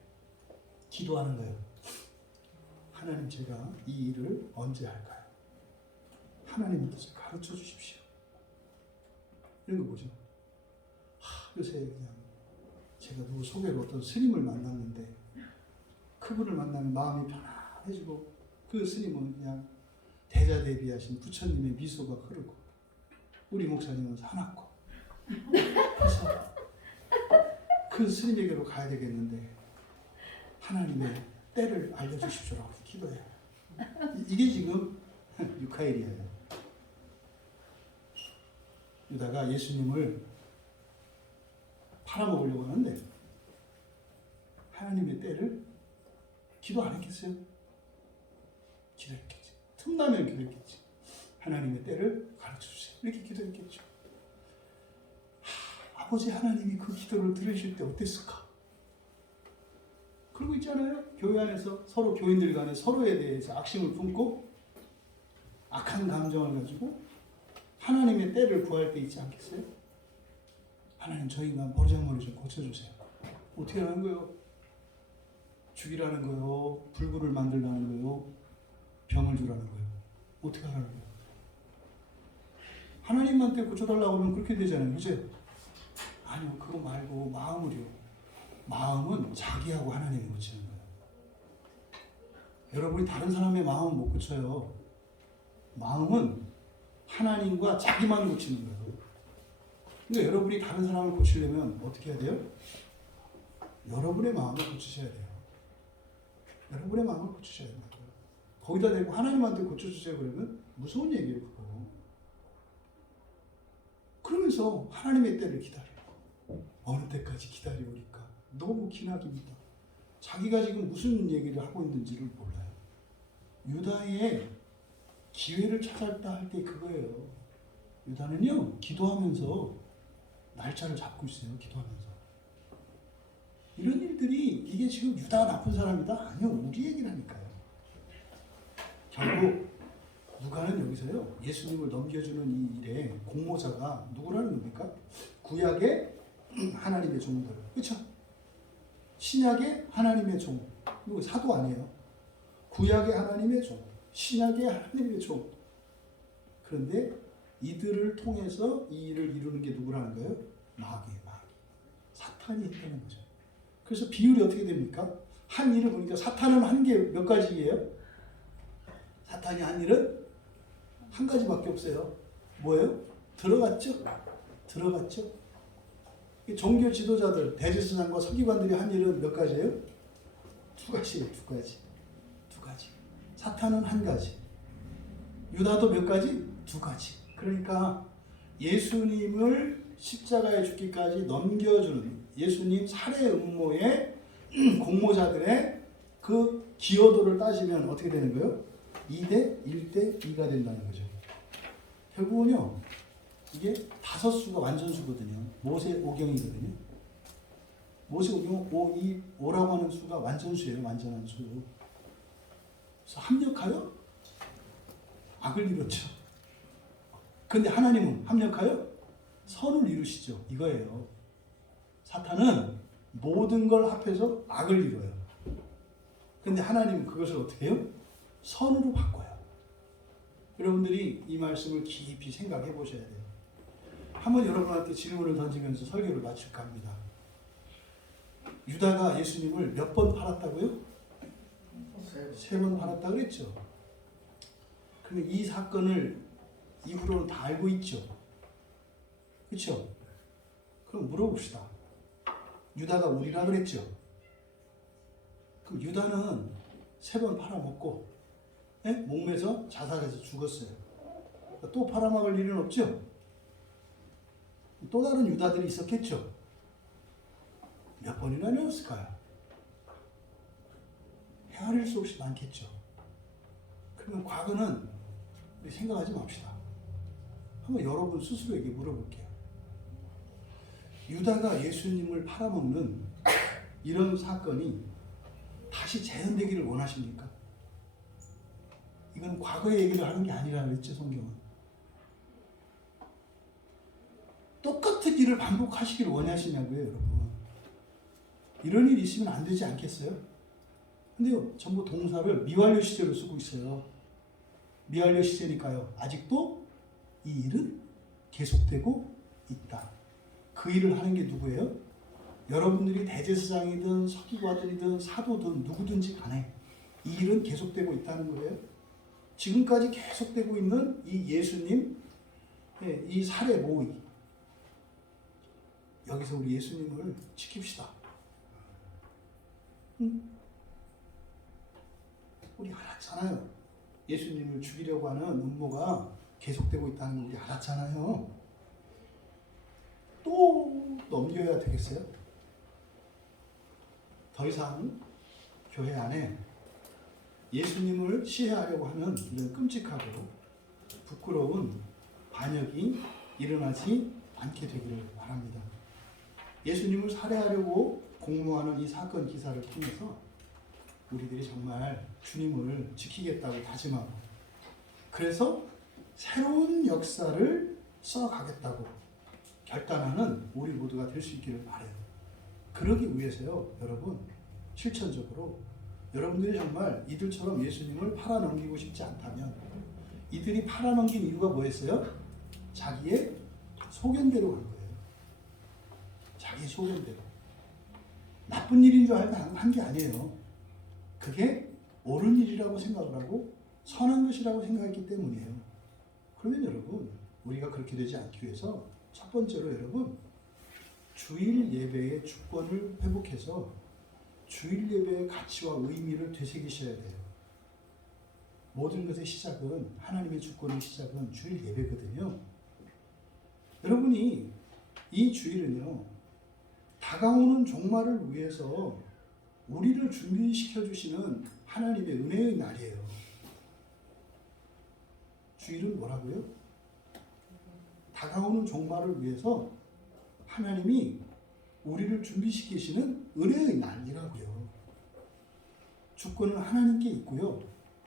기도하는 거예요. 하나님 제가 이 일을 언제 할까요? 하나님의 뜻을 가르쳐 주십시오. 이런 거 보죠. 요새 그냥 제가 누구 소개로 어떤 스님을 만났는데 그분을 만나면 마음이 편안해지고 그 스님은 그냥 대자대비하신 부처님의 미소가 흐르고 우리 목사님은 사납고 그래서 그 스님에게로 가야 되겠는데 하나님의 때를 알려주십시오라고 기도해요. 이게 지금 유카일이에요. 유다가 예수님을 팔아먹으려고 하는데 하나님의 때를 기도 안 했겠어요? 기도했겠지. 틈나면 기도했겠지. 하나님의 때를 가르쳐주세요. 이렇게 기도했겠죠. 아버지 하나님이 그 기도를 들으실 때 어땠을까? 그러고 있잖아요. 교회 안에서 서로 교인들 간에 서로에 대해서 악심을 품고 악한 감정을 가지고 하나님의 때를 구할 때 있지 않겠어요? 하나님 저 인간 버르장머리 좀 고쳐주세요. 어떻게 하는 거예요? 죽이라는 거요? 불구를 만들라는 거요? 병을 주라는 거요? 어떻게 하라는 거예요? 하나님한테 고쳐달라고 하면 그렇게 되잖아요. 그죠? 아니요, 그거 말고 마음을요. 마음은 자기하고 하나님이 고치는 거예요. 여러분이 다른 사람의 마음은 못 고쳐요. 마음은 하나님과 자기만 고치는 거예요. 그러니까 여러분이 다른 사람을 고치려면 어떻게 해야 돼요? 여러분의 마음을 고치셔야 돼요. 여러분의 마음을 고치셔야 됩니다. 거기다 대고 하나님한테 고쳐주세요 그러면 무서운 얘기예요. 그거. 그러면서 하나님의 때를 기다려요. 어느 때까지 기다리오리까? 너무 기나깁니다. 자기가 지금 무슨 얘기를 하고 있는지를 몰라요. 유다의 기회를 찾았다 할 때 그거예요. 유다는요, 기도하면서 날짜를 잡고 있어요. 기도하면서. 이런 일들이 이게 지금 유다가 나쁜 사람이다? 아니요, 우리 얘기라니까요. 결국 누가는 여기서요, 예수님을 넘겨주는 이 일에 공모자가 누구라는 겁니까? 구약의 하나님의 종들, 그렇죠? 신약의 하나님의 종, 그리고 사도 아니에요. 구약의 하나님의 종, 신약의 하나님의 종. 그런데 이들을 통해서 이 일을 이루는 게 누구라는 거예요? 마귀. 사탄이 했다는 거죠. 그래서 비율이 어떻게 됩니까? 한 일을 보니까 사탄은 한 게 몇 가지예요? 사탄이 한 일은 한 가지밖에 없어요. 뭐예요? 들어갔죠? 종교 지도자들, 대제사장과 서기관들이 한 일은 몇 가지예요? 두 가지예요. 두 가지. 사탄은 한 가지. 유다도 몇 가지? 두 가지. 그러니까 예수님을 십자가에 죽기까지 넘겨주는 예수님 살해 음모의 공모자들의 그 기여도를 따지면 어떻게 되는 거예요? 2대 1대 2가 된다는 거죠. 결국은요, 이게 5수가 완전수거든요. 모세 오경이거든요. 모세 오경은 5라고 하는 수가 완전수예요. 완전한 수. 그래서 합력하여 악을 이뤘죠. 근데 하나님은 합력하여 선을 이루시죠. 이거예요. 사탄은 모든 걸 합해서 악을 이뤄요. 근데 하나님은 그것을 어떻게 해요? 선으로 바꿔요. 여러분들이 이 말씀을 깊이 생각해 보셔야 돼요. 한번 여러분한테 질문을 던지면서 설교를 마칠까 합니다. 유다가 예수님을 몇 번 팔았다고요? 3번 팔았다 그랬죠. 그러면 이 사건을 이후로는 다 알고 있죠. 그렇죠? 그럼 물어봅시다. 유다가 우리라 그랬죠. 그럼 유다는 3번 팔아먹고 목매서 자살해서 죽었어요. 또 팔아먹을 일은 없죠. 또 다른 유다들이 있었겠죠. 몇 번이나 되었을까요? 헤아릴 수 없이 많겠죠. 그러면 과거는 우리 생각하지 맙시다. 한번 여러분 스스로에게 물어볼게요. 유다가 예수님을 팔아먹는 이런 사건이 다시 재현되기를 원하십니까? 이건 과거의 얘기를 하는 게 아니라 그랬죠, 성경은. 똑같은 일을 반복하시기를 원하시냐고요, 여러분. 이런 일이 있으면 안 되지 않겠어요? 근데요, 전부 동사를 미완료 시제로 쓰고 있어요. 미완료 시제니까요, 아직도 이 일은 계속되고 있다. 그 일을 하는 게 누구예요? 여러분들이 대제사장이든 서기관들이든 사도든 누구든지 간에 이 일은 계속되고 있다는 거예요. 지금까지 계속되고 있는 이 예수님, 이 살해 모의. 여기서 우리 예수님을 지킵시다. 우리 알았잖아요. 예수님을 죽이려고 하는 음모가 계속되고 있다는 걸 우리 알았잖아요. 또 넘겨야 되겠어요? 더 이상 교회 안에 예수님을 시해하려고 하는 이런 끔찍하고 부끄러운 반역이 일어나지 않게 되기를 바랍니다. 예수님을 살해하려고 공모하는 이 사건 기사를 통해서 우리들이 정말 주님을 지키겠다고 다짐하고, 그래서 새로운 역사를 써가겠다고 결단하는 우리 모두가 될 수 있기를 바라요. 그러기 위해서요, 여러분, 실천적으로 여러분들이 정말 이들처럼 예수님을 팔아넘기고 싶지 않다면 이들이 팔아넘긴 이유가 뭐였어요? 자기의 소견대로 간 거예요. 자기 소견대로. 나쁜 일인 줄 알고 한 게 아니에요. 그게 옳은 일이라고 생각을 하고 선한 것이라고 생각했기 때문이에요. 그러면 여러분, 우리가 그렇게 되지 않기 위해서 첫 번째로 여러분, 주일 예배의 주권을 회복해서 주일 예배의 가치와 의미를 되새기셔야 돼요. 모든 것의 시작은, 하나님의 주권의 시작은 주일 예배거든요. 여러분이 이 주일은요, 다가오는 종말을 위해서 우리를 준비시켜 주시는 하나님의 은혜의 날이에요. 주일은 뭐라고요? 다가오는 종말을 위해서 하나님이 우리를 준비시키시는 은혜의 날이라고요. 주권은 하나님께 있고요.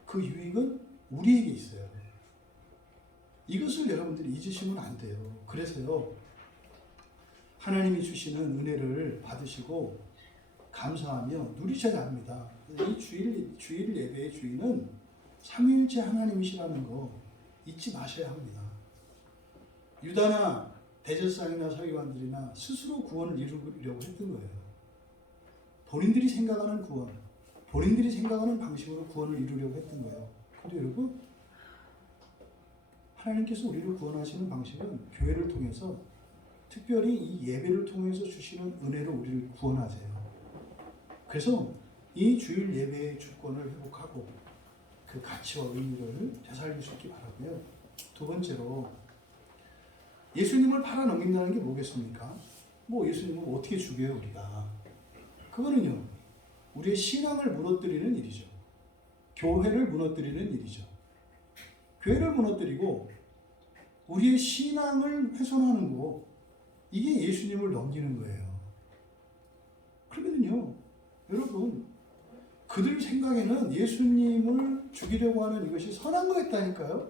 그 유익은 우리에게 있어요. 이것을 여러분들이 잊으시면 안 돼요. 그래서요, 하나님이 주시는 은혜를 받으시고 감사하며 누리셔야 합니다. 이 주일 예배의 주인은 삼위일체 하나님이시라는 거 잊지 마셔야 합니다. 유다나 대제사장이나 서기관들이나 스스로 구원을 이루려고 했던 거예요. 본인들이 생각하는 구원, 본인들이 생각하는 방식으로 구원을 이루려고 했던 거예요. 근데 여러분, 하나님께서 우리를 구원하시는 방식은 교회를 통해서, 특별히 이 예배를 통해서 주시는 은혜로 우리를 구원하세요. 그래서 이 주일 예배의 주권을 회복하고 그 가치와 의미를 되살릴 수 있기 바라고요. 두 번째로, 예수님을 팔아넘긴다는 게 뭐겠습니까? 뭐 예수님을 어떻게 죽여요 우리가? 그거는요, 우리의 신앙을 무너뜨리는 일이죠. 교회를 무너뜨리는 일이죠. 교회를 무너뜨리고 우리의 신앙을 훼손하는 거, 이게 예수님을 넘기는 거예요. 그러면요, 여러분, 그들 생각에는 예수님을 죽이려고 하는 이것이 선한 거였다니까요.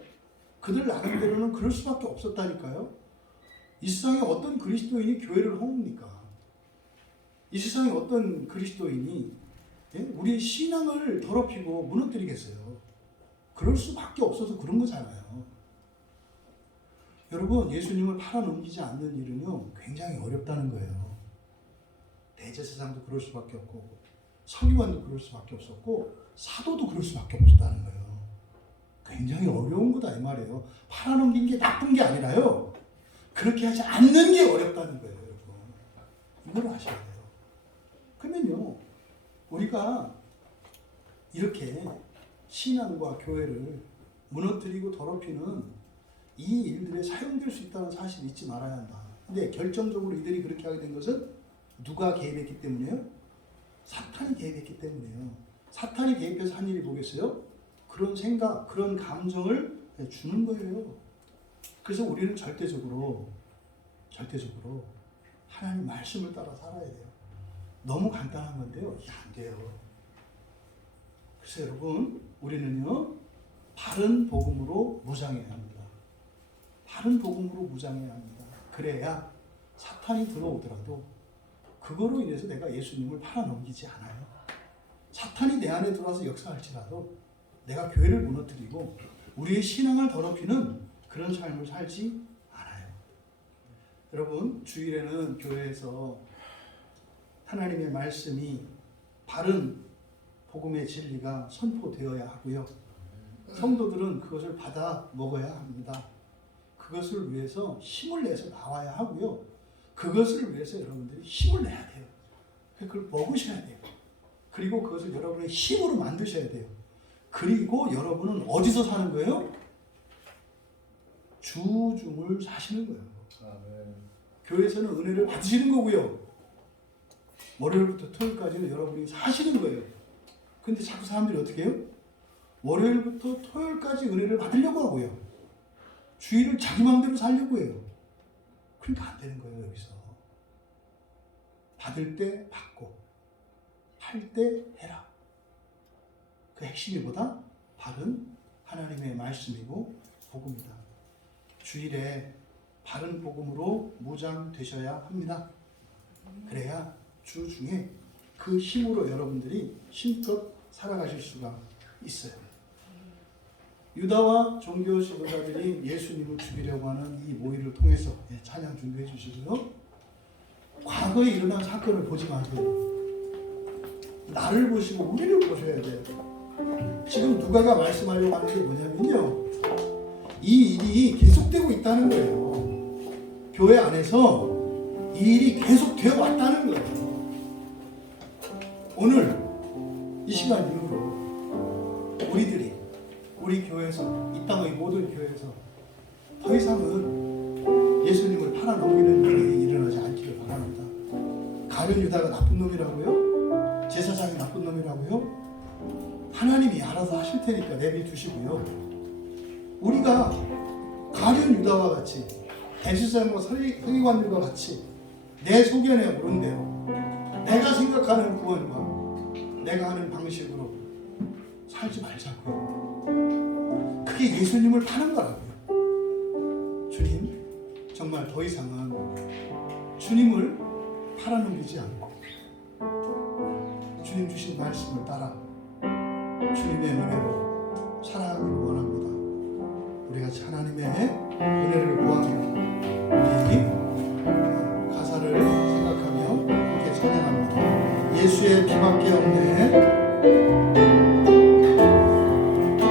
그들 나름대로는 그럴 수밖에 없었다니까요. 이 세상에 어떤 그리스도인이 교회를 허뭅니까? 이 세상에 어떤 그리스도인이 우리의 신앙을 더럽히고 무너뜨리겠어요? 그럴 수밖에 없어서 그런 거잖아요. 여러분, 예수님을 팔아넘기지 않는 일은요, 굉장히 어렵다는 거예요. 대제사장도 그럴 수밖에 없고, 서기관도 그럴 수밖에 없었고, 사도도 그럴 수밖에 없었다는 거예요. 굉장히 어려운 거다 이 말이에요. 팔아넘긴 게 나쁜 게 아니라요, 그렇게 하지 않는 게 어렵다는 거예요, 여러분. 이걸 아셔야 돼요. 그러면요, 우리가 이렇게 신앙과 교회를 무너뜨리고 더럽히는 이 일들에 사용될 수 있다는 사실을 잊지 말아야 한다. 근데 결정적으로 이들이 그렇게 하게 된 것은 누가 개입했기 때문이에요? 사탄이 개입했기 때문이에요. 사탄이 개입해서 한 일이 뭐겠어요? 그런 생각, 그런 감정을 주는 거예요. 그래서 우리는 절대적으로 하나님 말씀을 따라 살아야 돼요. 너무 간단한 건데요, 이게 안 돼요. 그래서 여러분, 우리는요, 바른 복음으로 무장해야 합니다. 바른 복음으로 무장해야 합니다. 그래야 사탄이 들어오더라도 그거로 인해서 내가 예수님을 팔아넘기지 않아요. 사탄이 내 안에 들어와서 역사할지라도 내가 교회를 무너뜨리고 우리의 신앙을 더럽히는 그런 삶을 살지 않아요. 여러분, 주일에는 교회에서 하나님의 말씀이, 바른 복음의 진리가 선포되어야 하고요. 성도들은 그것을 받아 먹어야 합니다. 그것을 위해서 힘을 내서 나와야 하고요. 그것을 위해서 여러분들이 힘을 내야 돼요. 그걸 먹으셔야 돼요. 그리고 그것을 여러분의 힘으로 만드셔야 돼요. 그리고 여러분은 어디서 사는 거예요? 주중을 사시는 거예요. 네. 교회에서는 은혜를 받으시는 거고요. 월요일부터 토요일까지는 여러분이 사시는 거예요. 근데 자꾸 사람들이 어떻게 해요? 월요일부터 토요일까지 은혜를 받으려고 하고요. 주일을 자기 마음대로 살려고 해요. 그러니까 안 되는 거예요, 여기서. 받을 때 받고, 할 때 해라. 그 핵심이 뭐다? 바른 하나님의 말씀이고 복음이다. 주일에 바른 복음으로 무장되셔야 합니다. 그래야 주 중에 그 힘으로 여러분들이 힘껏 살아가실 수가 있어요. 유다와 종교 지도자들이 예수님을 죽이려고 하는 이 모의를 통해서 찬양 준비해 주시고요. 과거에 일어난 사건을 보지 마세요. 나를 보시고 우리를 보셔야 돼요. 지금 누가가 말씀하려고 하는 게 뭐냐면요, 이 일이 계속되고 있다는 거예요. 교회 안에서 이 일이 계속되어 왔다는 거예요. 오늘 이 시간 이후로 우리 교회에서, 이 땅의 모든 교회에서 더 이상은 예수님을 팔아넘기는 일이 일어나지 않기를 바랍니다. 가룟 유다가 나쁜 놈이라고요? 제사장이 나쁜 놈이라고요? 하나님이 알아서 하실 테니까 내비두시고요. 우리가 가룟 유다와 같이, 대제사장과 서기관들과 같이 내 소견에 오른 대로 내가 생각하는 구원과 내가 하는 방식으로 살지 말자고요. 그게 예수님을 파는 거라고요. 주님, 정말 더 이상은 주님을 팔아넘기지 않고 주님 주신 말씀을 따라 주님의 은혜로 살아가기를 원합니다. 우리 같이 하나님의 은혜를 구합니다. 우리 가사를 생각하며 함께 찬양합니다. 예수의 피밖에 없네.